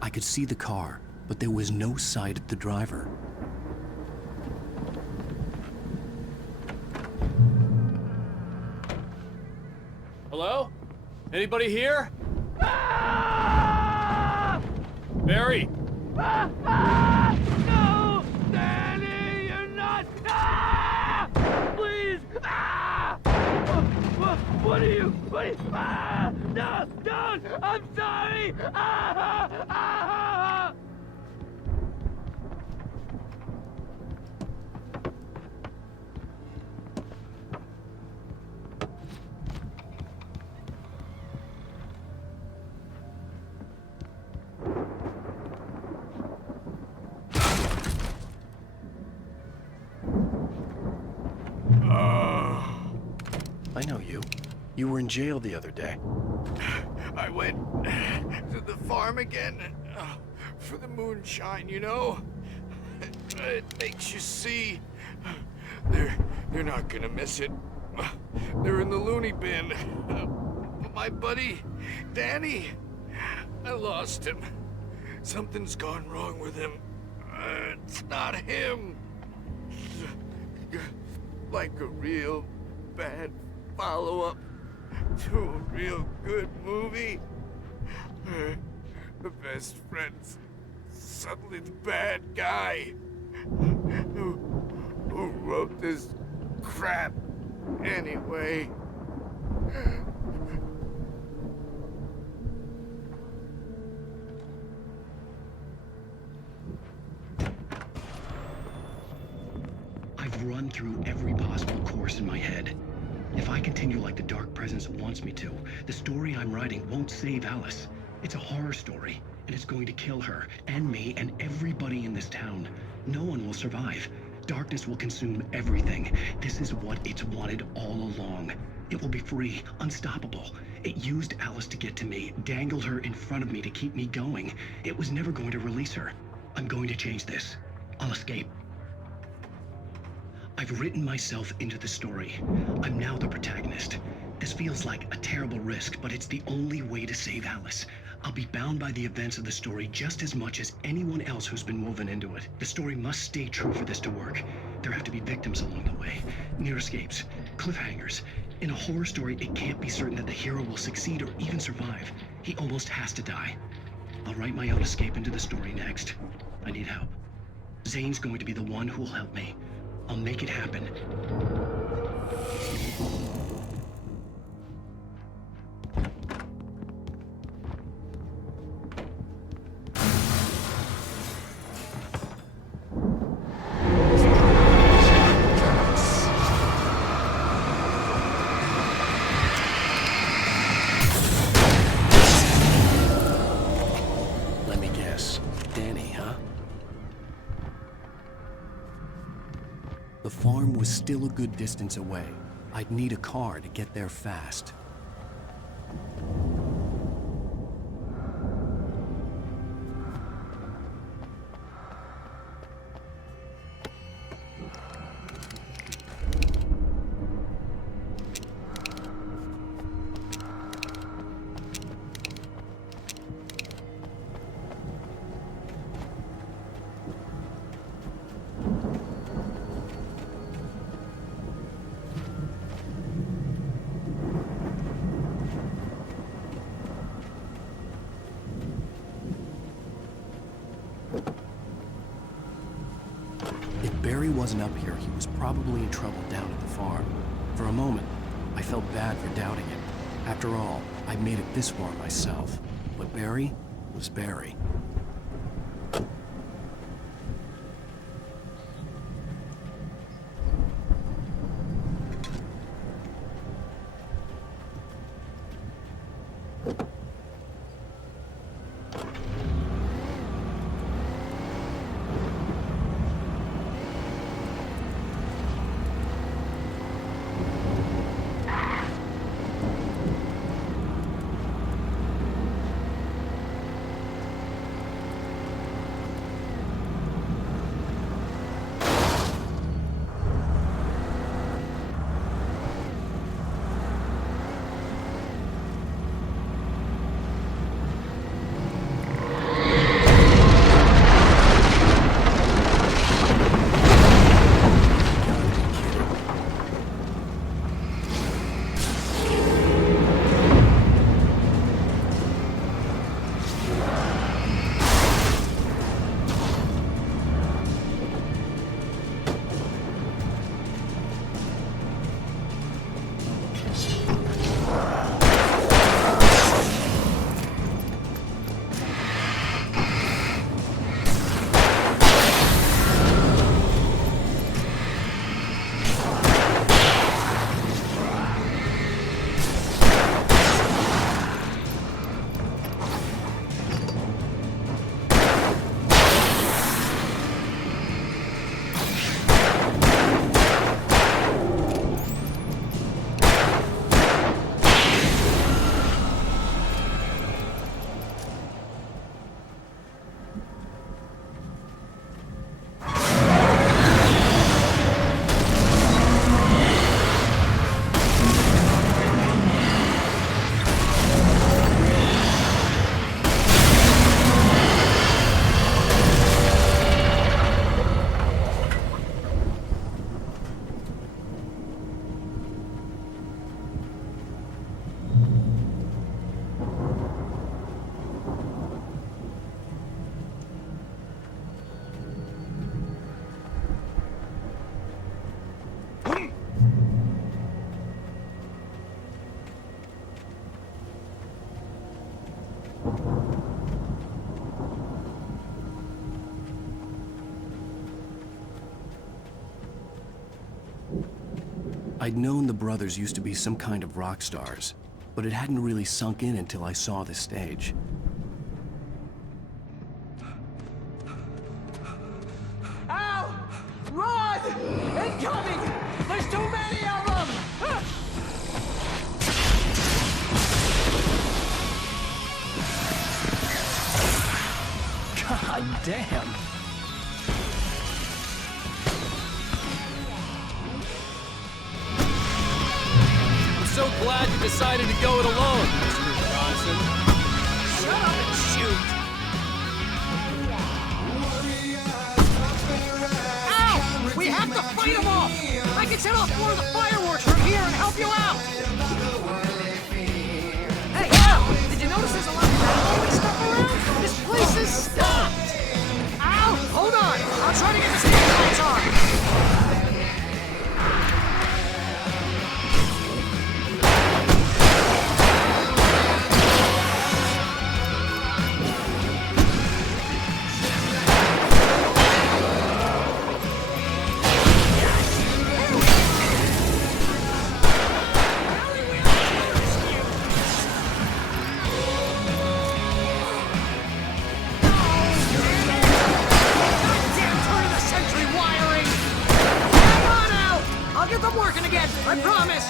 I could see the car, but there was no sight of the driver. Hello? Anybody here? Barry! No! Danny, you're not! Please! What are you? No! Don't! I'm sorry! I know you. You were in jail the other day. I went to the farm again for the moonshine, you know? It makes you see. They're not gonna miss it. They're in the loony bin. My buddy, Danny, I lost him. Something's gone wrong with him. It's not him. like a real bad follow-up to a real good movie. The best friend's suddenly the bad guy who wrote this crap anyway. I've run through every possible course in my head. If I continue like the Dark Presence wants me to, the story I'm writing won't save Alice. It's a horror story, and it's going to kill her, and me, and everybody in this town. No one will survive. Darkness will consume everything. This is what it's wanted all along. It will be free, unstoppable. It used Alice to get to me, dangled her in front of me to keep me going. It was never going to release her. I'm going to change this. I'll escape. I've written myself into the story. I'm now the protagonist. This feels like a terrible risk, but it's the only way to save Alice. I'll be bound by the events of the story just as much as anyone else who's been woven into it. The story must stay true for this to work. There have to be victims along the way, near escapes, cliffhangers. In a horror story, it can't be certain that the hero will succeed or even survive. He almost has to die. I'll write my own escape into the story next. I need help. Zane's going to be the one who will help me. I'll make it happen. Let me guess. Danny, huh? The farm was still a good distance away. I'd need a car to get there fast. If Barry wasn't up here, he was probably in trouble down at the farm. For a moment, I felt bad for doubting it. After all, I made it this far myself. But Barry was Barry. I'd known the brothers used to be some kind of rock stars, but it hadn't really sunk in until I saw the stage. Al! Run! Incoming! There's too many of them! God damn! I'm so glad you decided to go it alone, Mr. Johnson. Shut up and shoot! Ow! We have to fight them off! I can set off more of the fireworks from here and help you out! Hey, Al! Did you notice there's a lot of dynamite stuff around? This place is stopped! Al! Hold on! I'll try to get the stage lights on! I promise!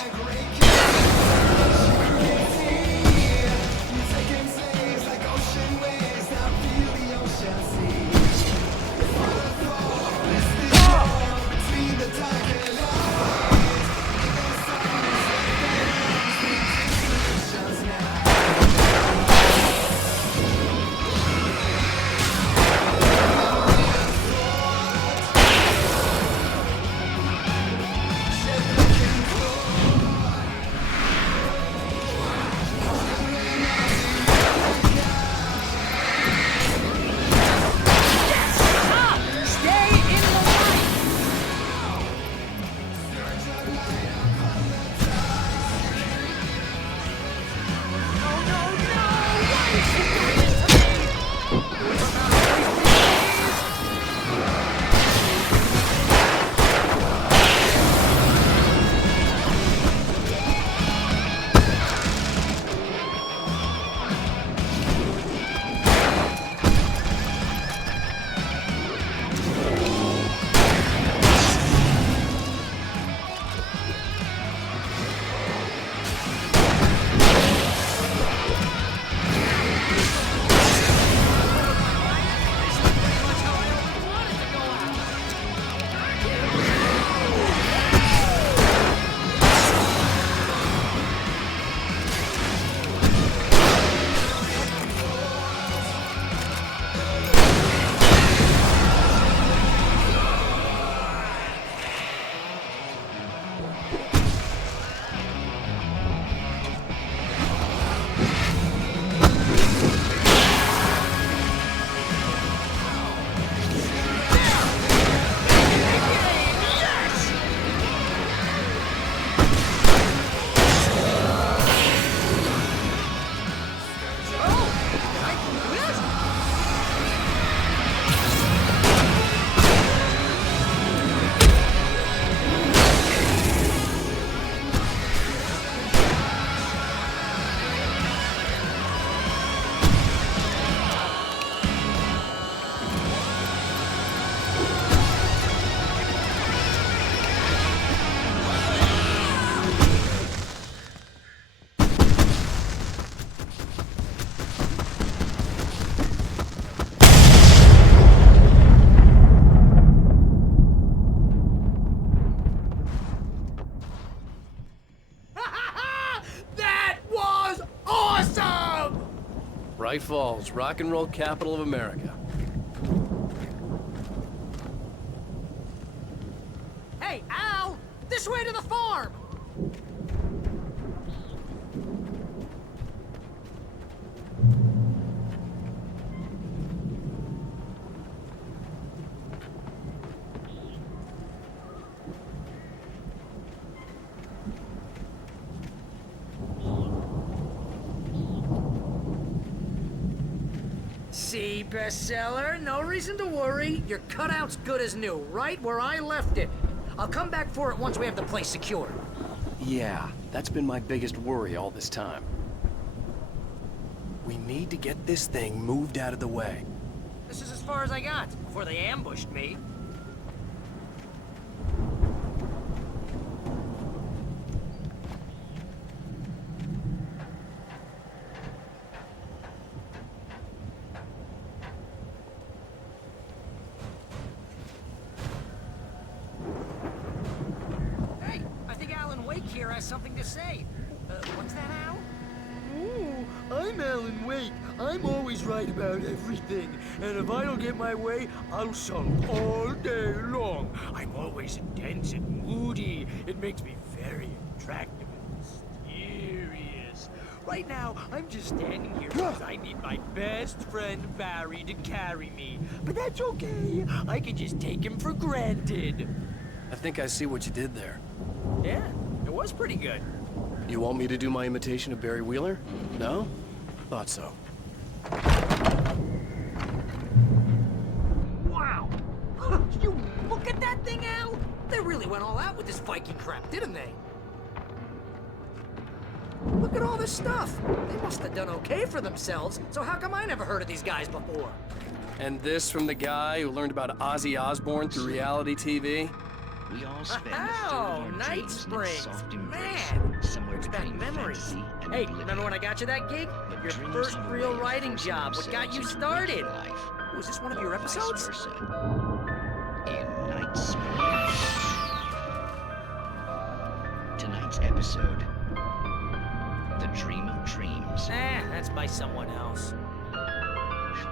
Bright Falls, rock and roll capital of America. Hey, Al! This way to the farm! See, bestseller, no reason to worry. Your cutout's good as new, right where I left it. I'll come back for it once we have the place secured. Yeah, that's been my biggest worry all this time. We need to get this thing moved out of the way. This is as far as I got before they ambushed me. Hey, I think Alan Wake here has something to say. What's that, Al? Oh, I'm Alan Wake. I'm always right about everything. And if I don't get my way, I'll sulk all day long. I'm always intense and moody. It makes me very attractive and mysterious. Right now, I'm just standing here because I need my best friend Barry to carry me. But that's okay. I can just take him for granted. I think I see what you did there. Yeah, it was pretty good. You want me to do my imitation of Barry Wheeler? No? Thought so. Wow! You look at that thing, Al! They really went all out with this Viking crap, didn't they? Look at all this stuff. They must have done okay for themselves, so how come I never heard of these guys before? And this from the guy who learned about Ozzy Osbourne through reality TV? We all spend Oh, Night Springs! Man! Brings back memories. Hey, remember when I got you that gig? Your first real writing job. What got you started? Was this one of your episodes? In Night Springs. Tonight's episode, The Dream of Dreams. That's by someone else.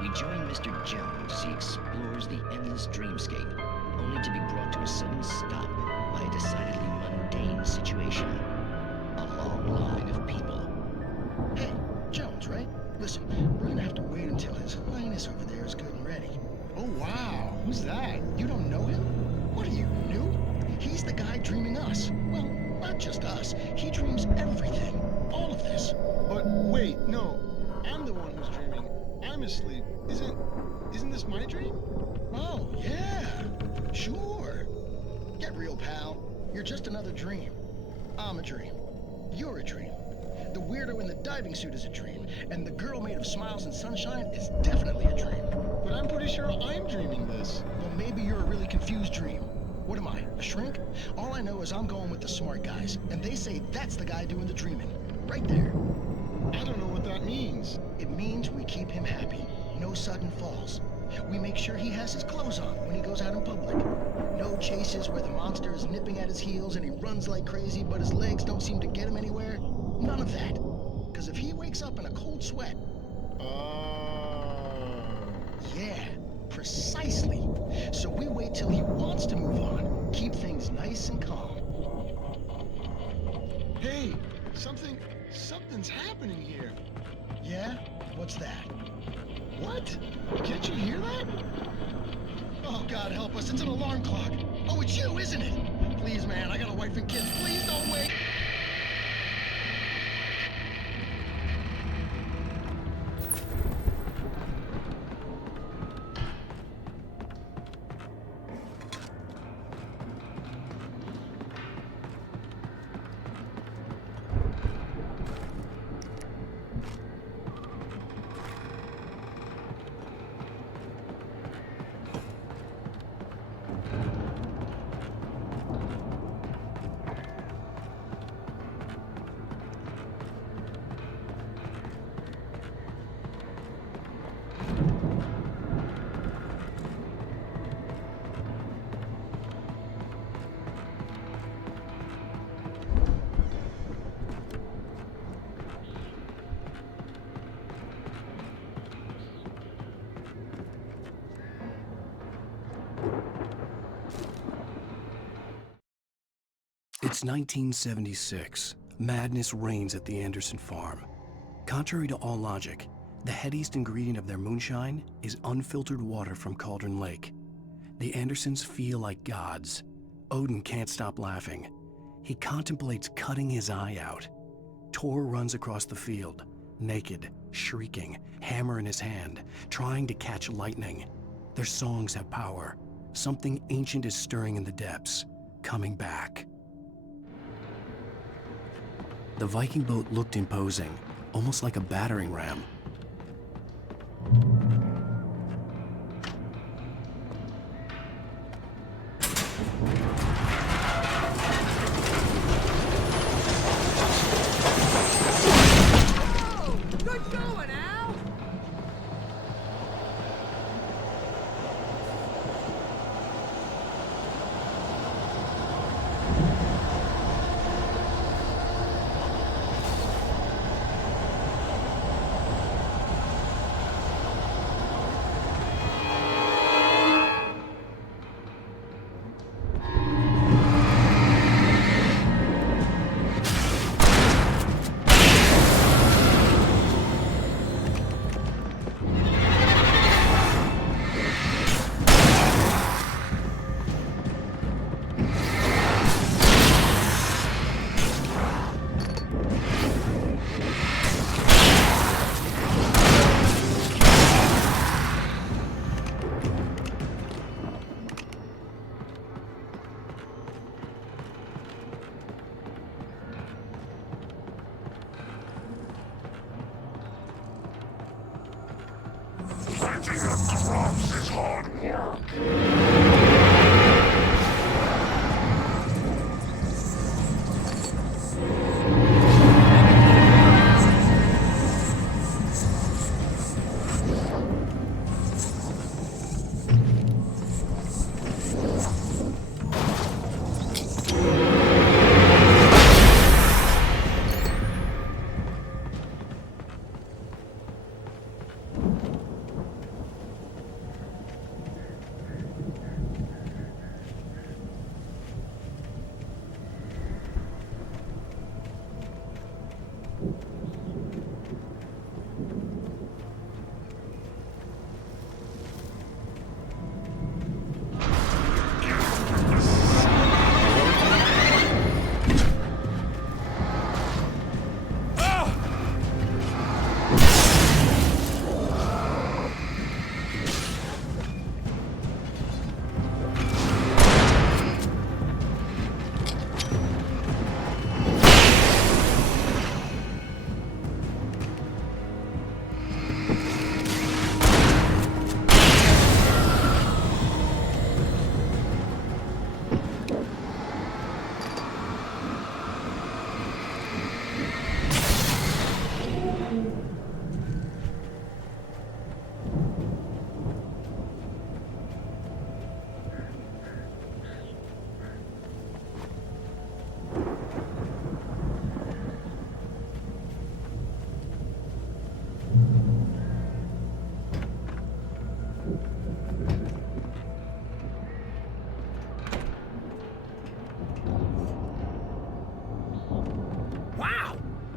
We join Mr. Jones as he explores the endless dreamscape, only to be brought to a sudden stop by a decidedly mundane situation. A long line of people. Hey, Jones, right? Listen, we're gonna have to wait until His Highness over there is good and ready. Oh, wow. Who's that? You don't know him? What are you, new? He's the guy dreaming us. Well, not just us. He dreams everything. All of this. But wait, no. I'm the one who's dreaming. I'm asleep. Isn't this my dream? Oh, yeah. Sure. Get real, pal. You're just another dream. I'm a dream. You're a dream. The weirdo in the diving suit is a dream, and the girl made of smiles and sunshine is definitely a dream. But I'm pretty sure I'm dreaming this. Well, maybe you're a really confused dream. What am I, a shrink? All I know is I'm going with the smart guys, and they say that's the guy doing the dreaming. Right there. I don't know what that means. It means we keep him happy. No sudden falls. We make sure he has his clothes on when he goes out in public. No chases where the monster is nipping at his heels and he runs like crazy, but his legs don't seem to get him anywhere. None of that. Because if he wakes up in a cold sweat... Yeah, precisely. So we wait till he wants to move on. Keep things nice and calm. Hey, something's happening here. Yeah? What's that? What? Can't you hear that? Oh, God help us, it's an alarm clock. Oh, it's you, isn't it? Please, man, I got a wife and kids. Please don't wait. It's 1976. Madness reigns at the Anderson farm. Contrary to all logic, the headiest ingredient of their moonshine is unfiltered water from Cauldron Lake. The Andersons feel like gods. Odin can't stop laughing. He contemplates cutting his eye out. Tor runs across the field, naked, shrieking, hammer in his hand, trying to catch lightning. Their songs have power. Something ancient is stirring in the depths. coming back. The Viking boat looked imposing, almost like a battering ram. Good going, Al! Plenty of crops is hard work.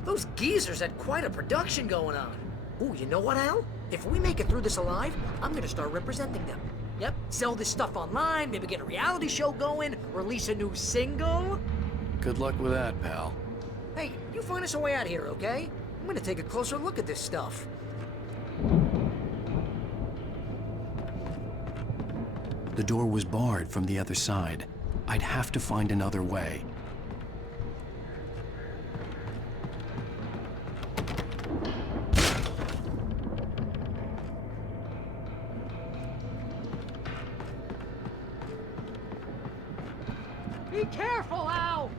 Those geezers had quite a production going on. Ooh, you know what, Al? If we make it through this alive, I'm gonna start representing them. Yep, sell this stuff online, maybe get a reality show going, release a new single. Good luck with that, pal. Hey, you find us a way out here, okay? I'm gonna take a closer look at this stuff. The door was barred from the other side. I'd have to find another way. Be careful, Al!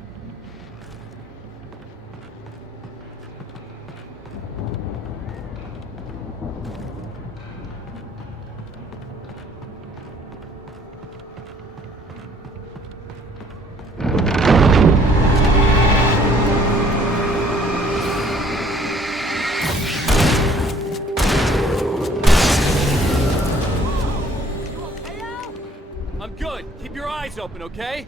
I'm good. Keep your eyes open, okay?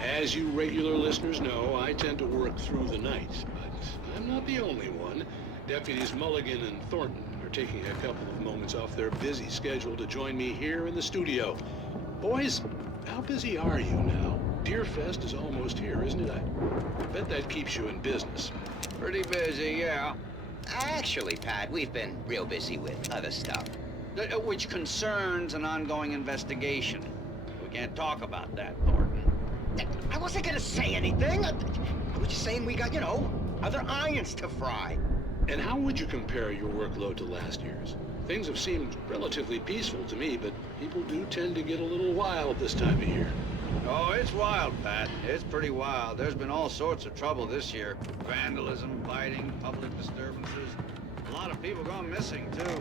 As you regular listeners know, I tend to work through the night, but I'm not the only one. Deputies Mulligan and Thornton are taking a couple of moments off their busy schedule to join me here in the studio. Boys, how busy are you now? Deerfest is almost here, isn't it? I bet that keeps you in business. Pretty busy, yeah. Actually, Pat, we've been real busy with other stuff, which concerns an ongoing investigation. We can't talk about that, Thornton. I wasn't gonna say anything. I was just saying we got, other irons to fry. And how would you compare your workload to last year's? Things have seemed relatively peaceful to me, but people do tend to get a little wild this time of year. Oh, it's wild, Pat. It's pretty wild. There's been all sorts of trouble this year. Vandalism, fighting, public disturbances. A lot of people gone missing, too.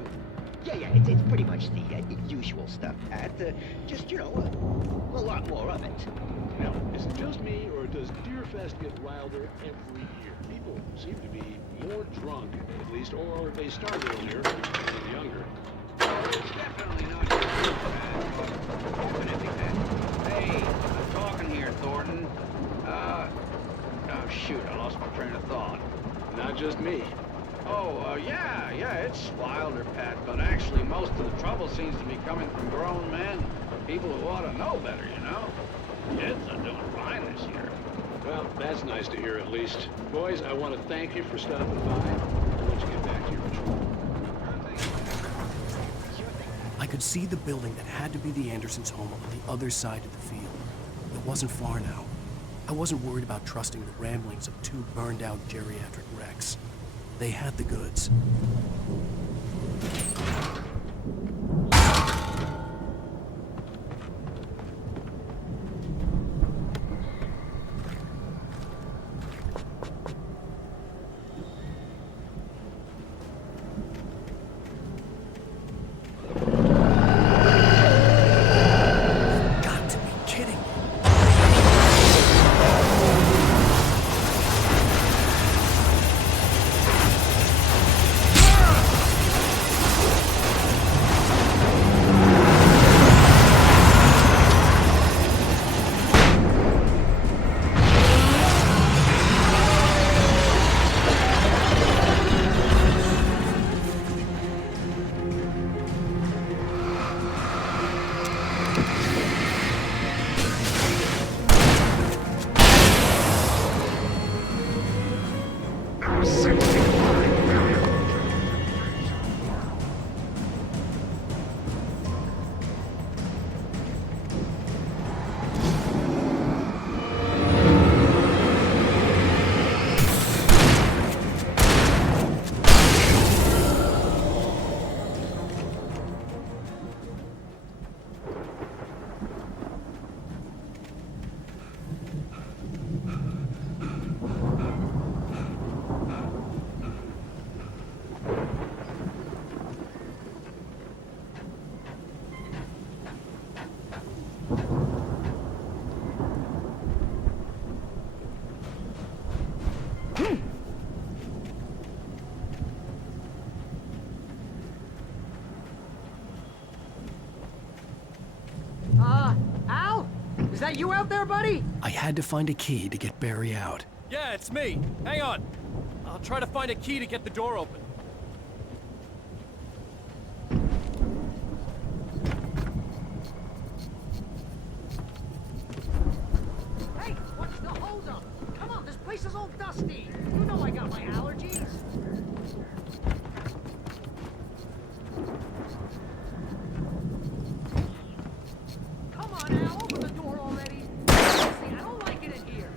Yeah, it's pretty much the usual stuff, Pat. Just, a lot more of it. Now, is it just me, or does Deerfest get wilder every year? People seem to be more drunk, at least, or they start earlier and younger. It's definitely not your Definitely, Pat. Hey, I'm talking here, Thornton. Oh, shoot, I lost my train of thought. Not just me. Yeah, it's wilder, Pat, but actually most of the trouble seems to be coming from grown men, people who ought to know better, Kids are doing fine this year. Well, that's nice to hear at least. Boys, I want to thank you for stopping by. I'll let you get back to your patrol. I could see the building that had to be the Andersons' home on the other side of the field. It wasn't far now. I wasn't worried about trusting the ramblings of two burned-out geriatric wrecks. They had the goods. Al? Is that you out there, buddy? I had to find a key to get Barry out. Yeah, it's me. Hang on. I'll try to find a key to get the door open. Hey, what's the holdup? Come on, this place is all dusty. You know I got my allergies. Come on, Al, open the door already. Seriously, I don't like it in here.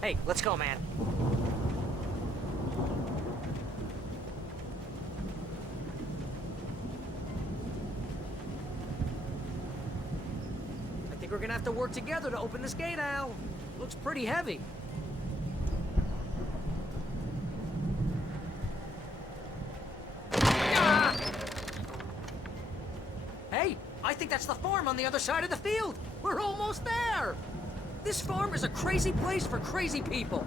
Hey, let's go, man. I think we're gonna have to work together to open this gate, Al. Looks pretty heavy. Ah! Hey, I think that's the farm on the other side of the field. We're almost there. This farm is a crazy place for crazy people.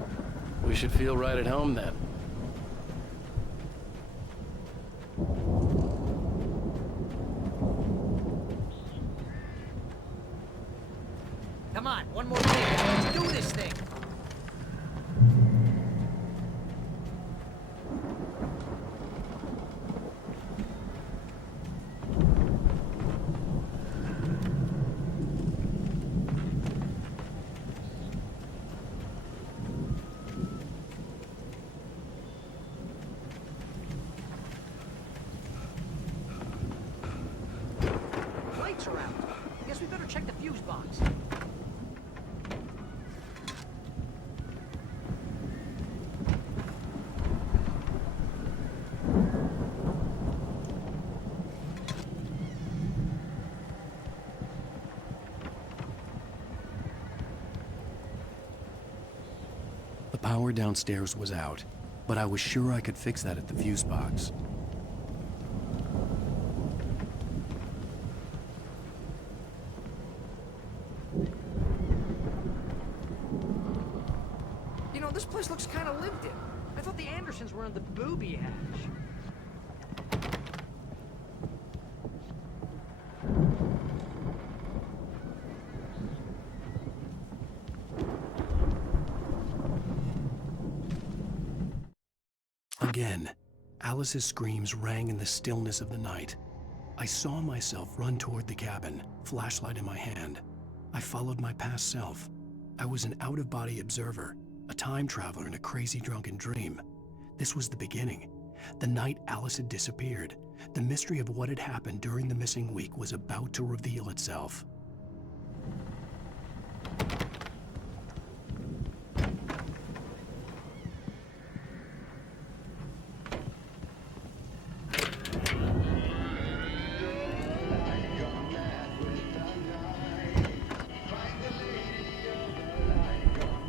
We should feel right at home then. Come on, one more thing. Let's do this thing. Lights are out. I guess we better check the fuse box. The power downstairs was out, but I was sure I could fix that at the fuse box. You know, this place looks kind of lived in. I thought the Andersons were in the booby hatch. Again, Alice's screams rang in the stillness of the night. I saw myself run toward the cabin, flashlight in my hand. I followed my past self. I was an out-of-body observer, a time traveler in a crazy drunken dream. This was the beginning. The night Alice had disappeared. The mystery of what had happened during the missing week was about to reveal itself.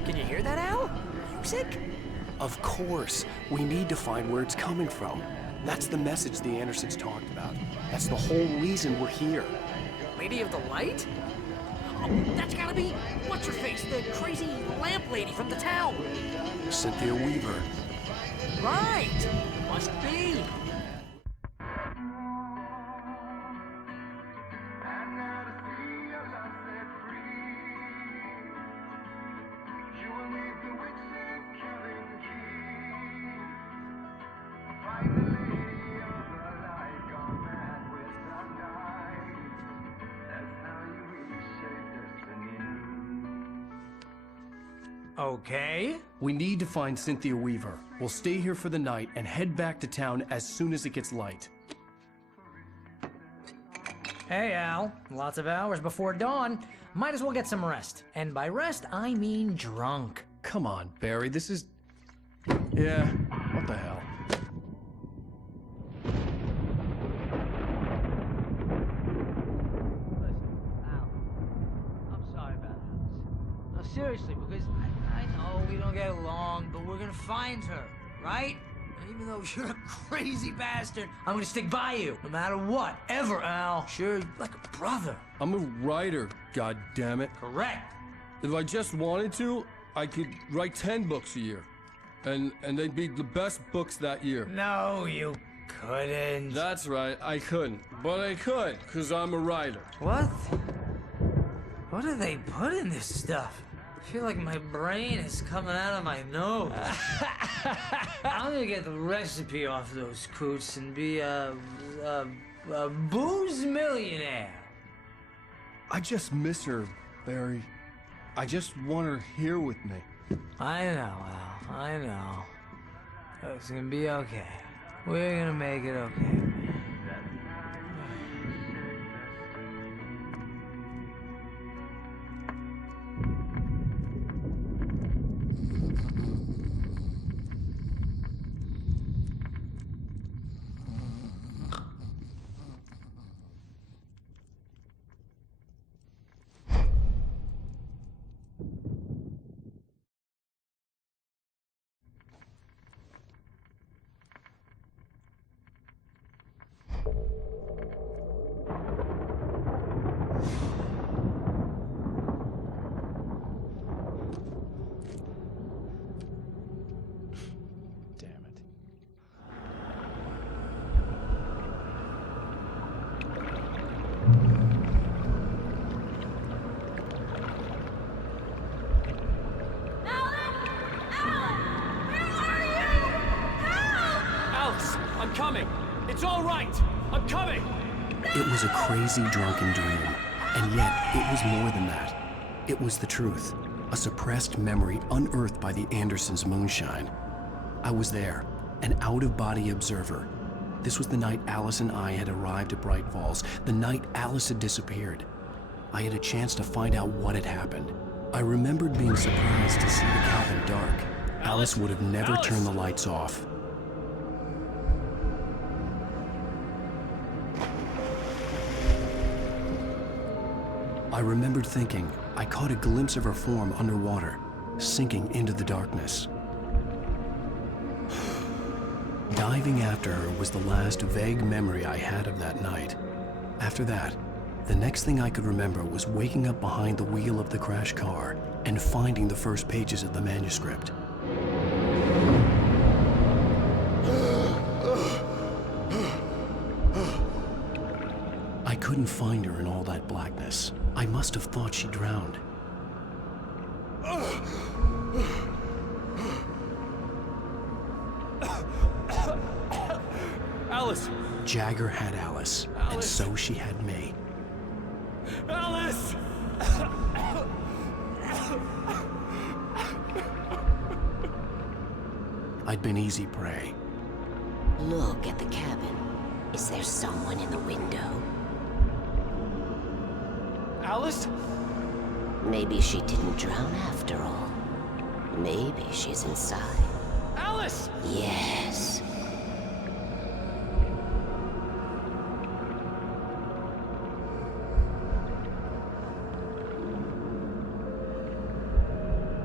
Can you hear that, Al? Music? Of course. We need to find where it's coming from. That's the message the Andersons talked about. That's the whole reason we're here. Lady of the Light? Oh, that's gotta be what's-her-face, the crazy lamp lady from the town. Cynthia Weaver. Right! Must be. Okay. We need to find Cynthia Weaver. We'll stay here for the night and head back to town as soon as it gets light. Hey, Al. Lots of hours before dawn. Might as well get some rest. And by rest, I mean drunk. Come on, Barry, this is... Yeah, what the hell? I'm sorry about this. No, seriously, because I know we don't get along, but we're gonna find her, right? And even though you're a crazy bastard, I'm gonna stick by you, no matter what, ever, Al. Sure, like a brother. I'm a writer, goddammit. Correct. If I just wanted to, I could write 10 books a year. And they'd be the best books that year. No, you couldn't. That's right, I couldn't. But I could, because I'm a writer. What? What do they put in this stuff? I feel like my brain is coming out of my nose. I'm gonna get the recipe off those coots and be a booze millionaire. I just miss her, Barry. I just want her here with me. I know, Al. I know. It's gonna be okay. We're gonna make it okay. coming! It's all right! I'm coming! It was a crazy, drunken dream, and yet it was more than that. It was the truth, a suppressed memory unearthed by the Andersons' moonshine. I was there, an out-of-body observer. This was the night Alice and I had arrived at Bright Falls, the night Alice had disappeared. I had a chance to find out what had happened. I remembered being surprised to see the cabin dark. Alice would have never turned the lights off. I remembered thinking I caught a glimpse of her form underwater, sinking into the darkness. Diving after her was the last vague memory I had of that night. After that, the next thing I could remember was waking up behind the wheel of the crashed car and finding the first pages of the manuscript. I couldn't find her in all that blackness. I must have thought she drowned. Alice! Jagger had Alice, and so she had me. Alice! I'd been easy prey. Look at the cabin. Is there someone in the window? Alice? Maybe she didn't drown after all. Maybe she's inside. Alice! Yes.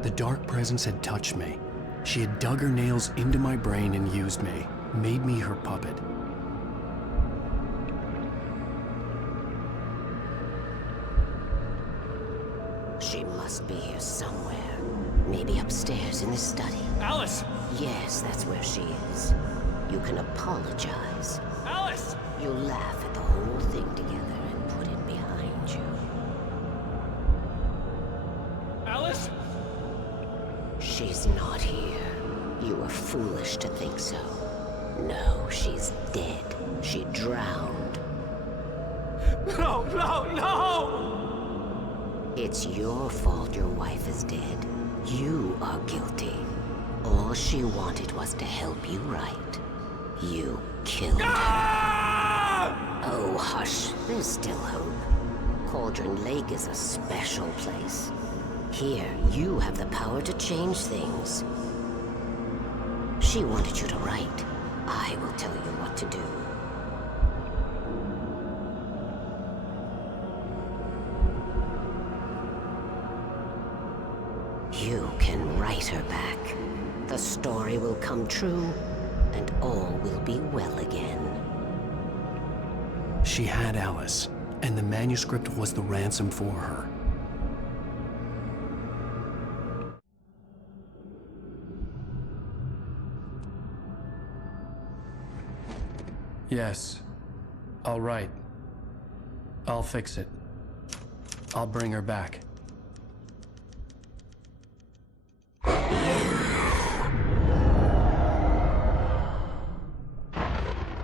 The dark presence had touched me. She had dug her nails into my brain and used me, made me her puppet. She must be here somewhere. Maybe upstairs in the study. Alice! Yes, that's where she is. You can apologize. Alice! You laugh at the whole thing together and put it behind you. Alice? She's not here. You were foolish to think so. No, she's dead. She drowned. No, no, no! It's your fault your wife is dead. You are guilty. All she wanted was to help you right. You killed her. Oh, hush. There's still hope. Cauldron Lake is a special place. Here, you have the power to change things. She wanted you to write. I will tell you what to do. You can write her back. The story will come true, and all will be well again. She had Alice, and the manuscript was the ransom for her. Yes. I'll write. I'll fix it. I'll bring her back.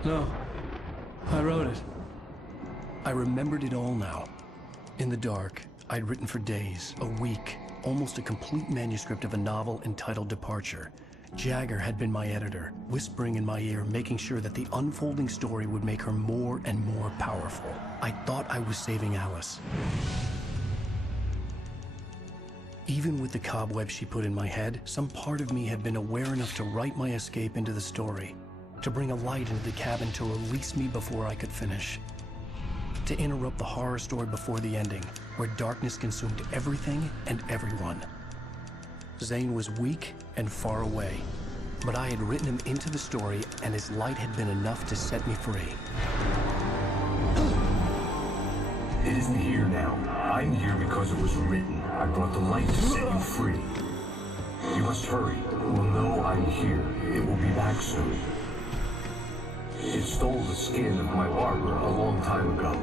No. I wrote it. I remembered it all now. In the dark, I'd written for days, a week, almost a complete manuscript of a novel entitled Departure. Jagger had been my editor, whispering in my ear, making sure that the unfolding story would make her more and more powerful. I thought I was saving Alice. Even with the cobwebs she put in my head, some part of me had been aware enough to write my escape into the story, to bring a light into the cabin to release me before I could finish, to interrupt the horror story before the ending, where darkness consumed everything and everyone. Zane was weak and far away, but I had written him into the story, and his light had been enough to set me free. It isn't here now. I'm here because it was written. I brought the light to set you free. You must hurry. We'll know I'm here. It will be back soon. It stole the skin of my barber a long time ago.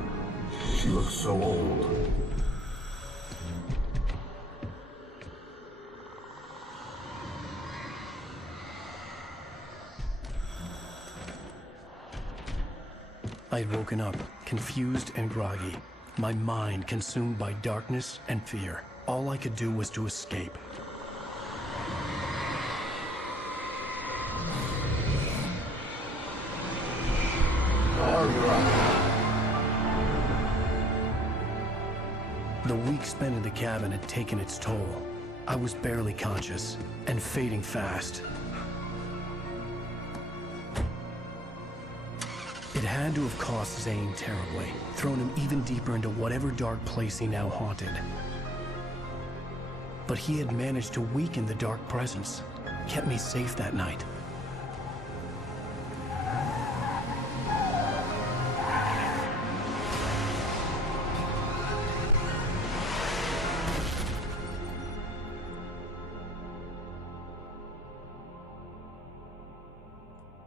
She looks so old. I had woken up, confused and groggy, my mind consumed by darkness and fear. All I could do was to escape. The week spent in the cabin had taken its toll. I was barely conscious, and fading fast. It had to have cost Zane terribly, thrown him even deeper into whatever dark place he now haunted. But he had managed to weaken the dark presence, kept me safe that night.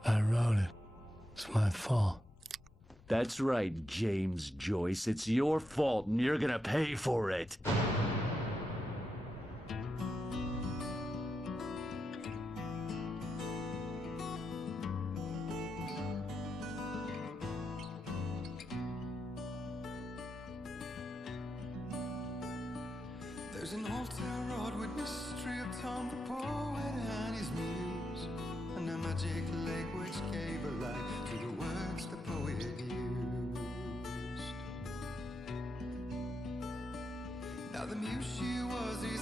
I wrote it. It's my fault. That's right, James Joyce. It's your fault, and you're gonna pay for it. There's an old town road with mystery of Tom the poet and his muse, and a magic lake which gave a light to the words the poet used. Now the muse she was his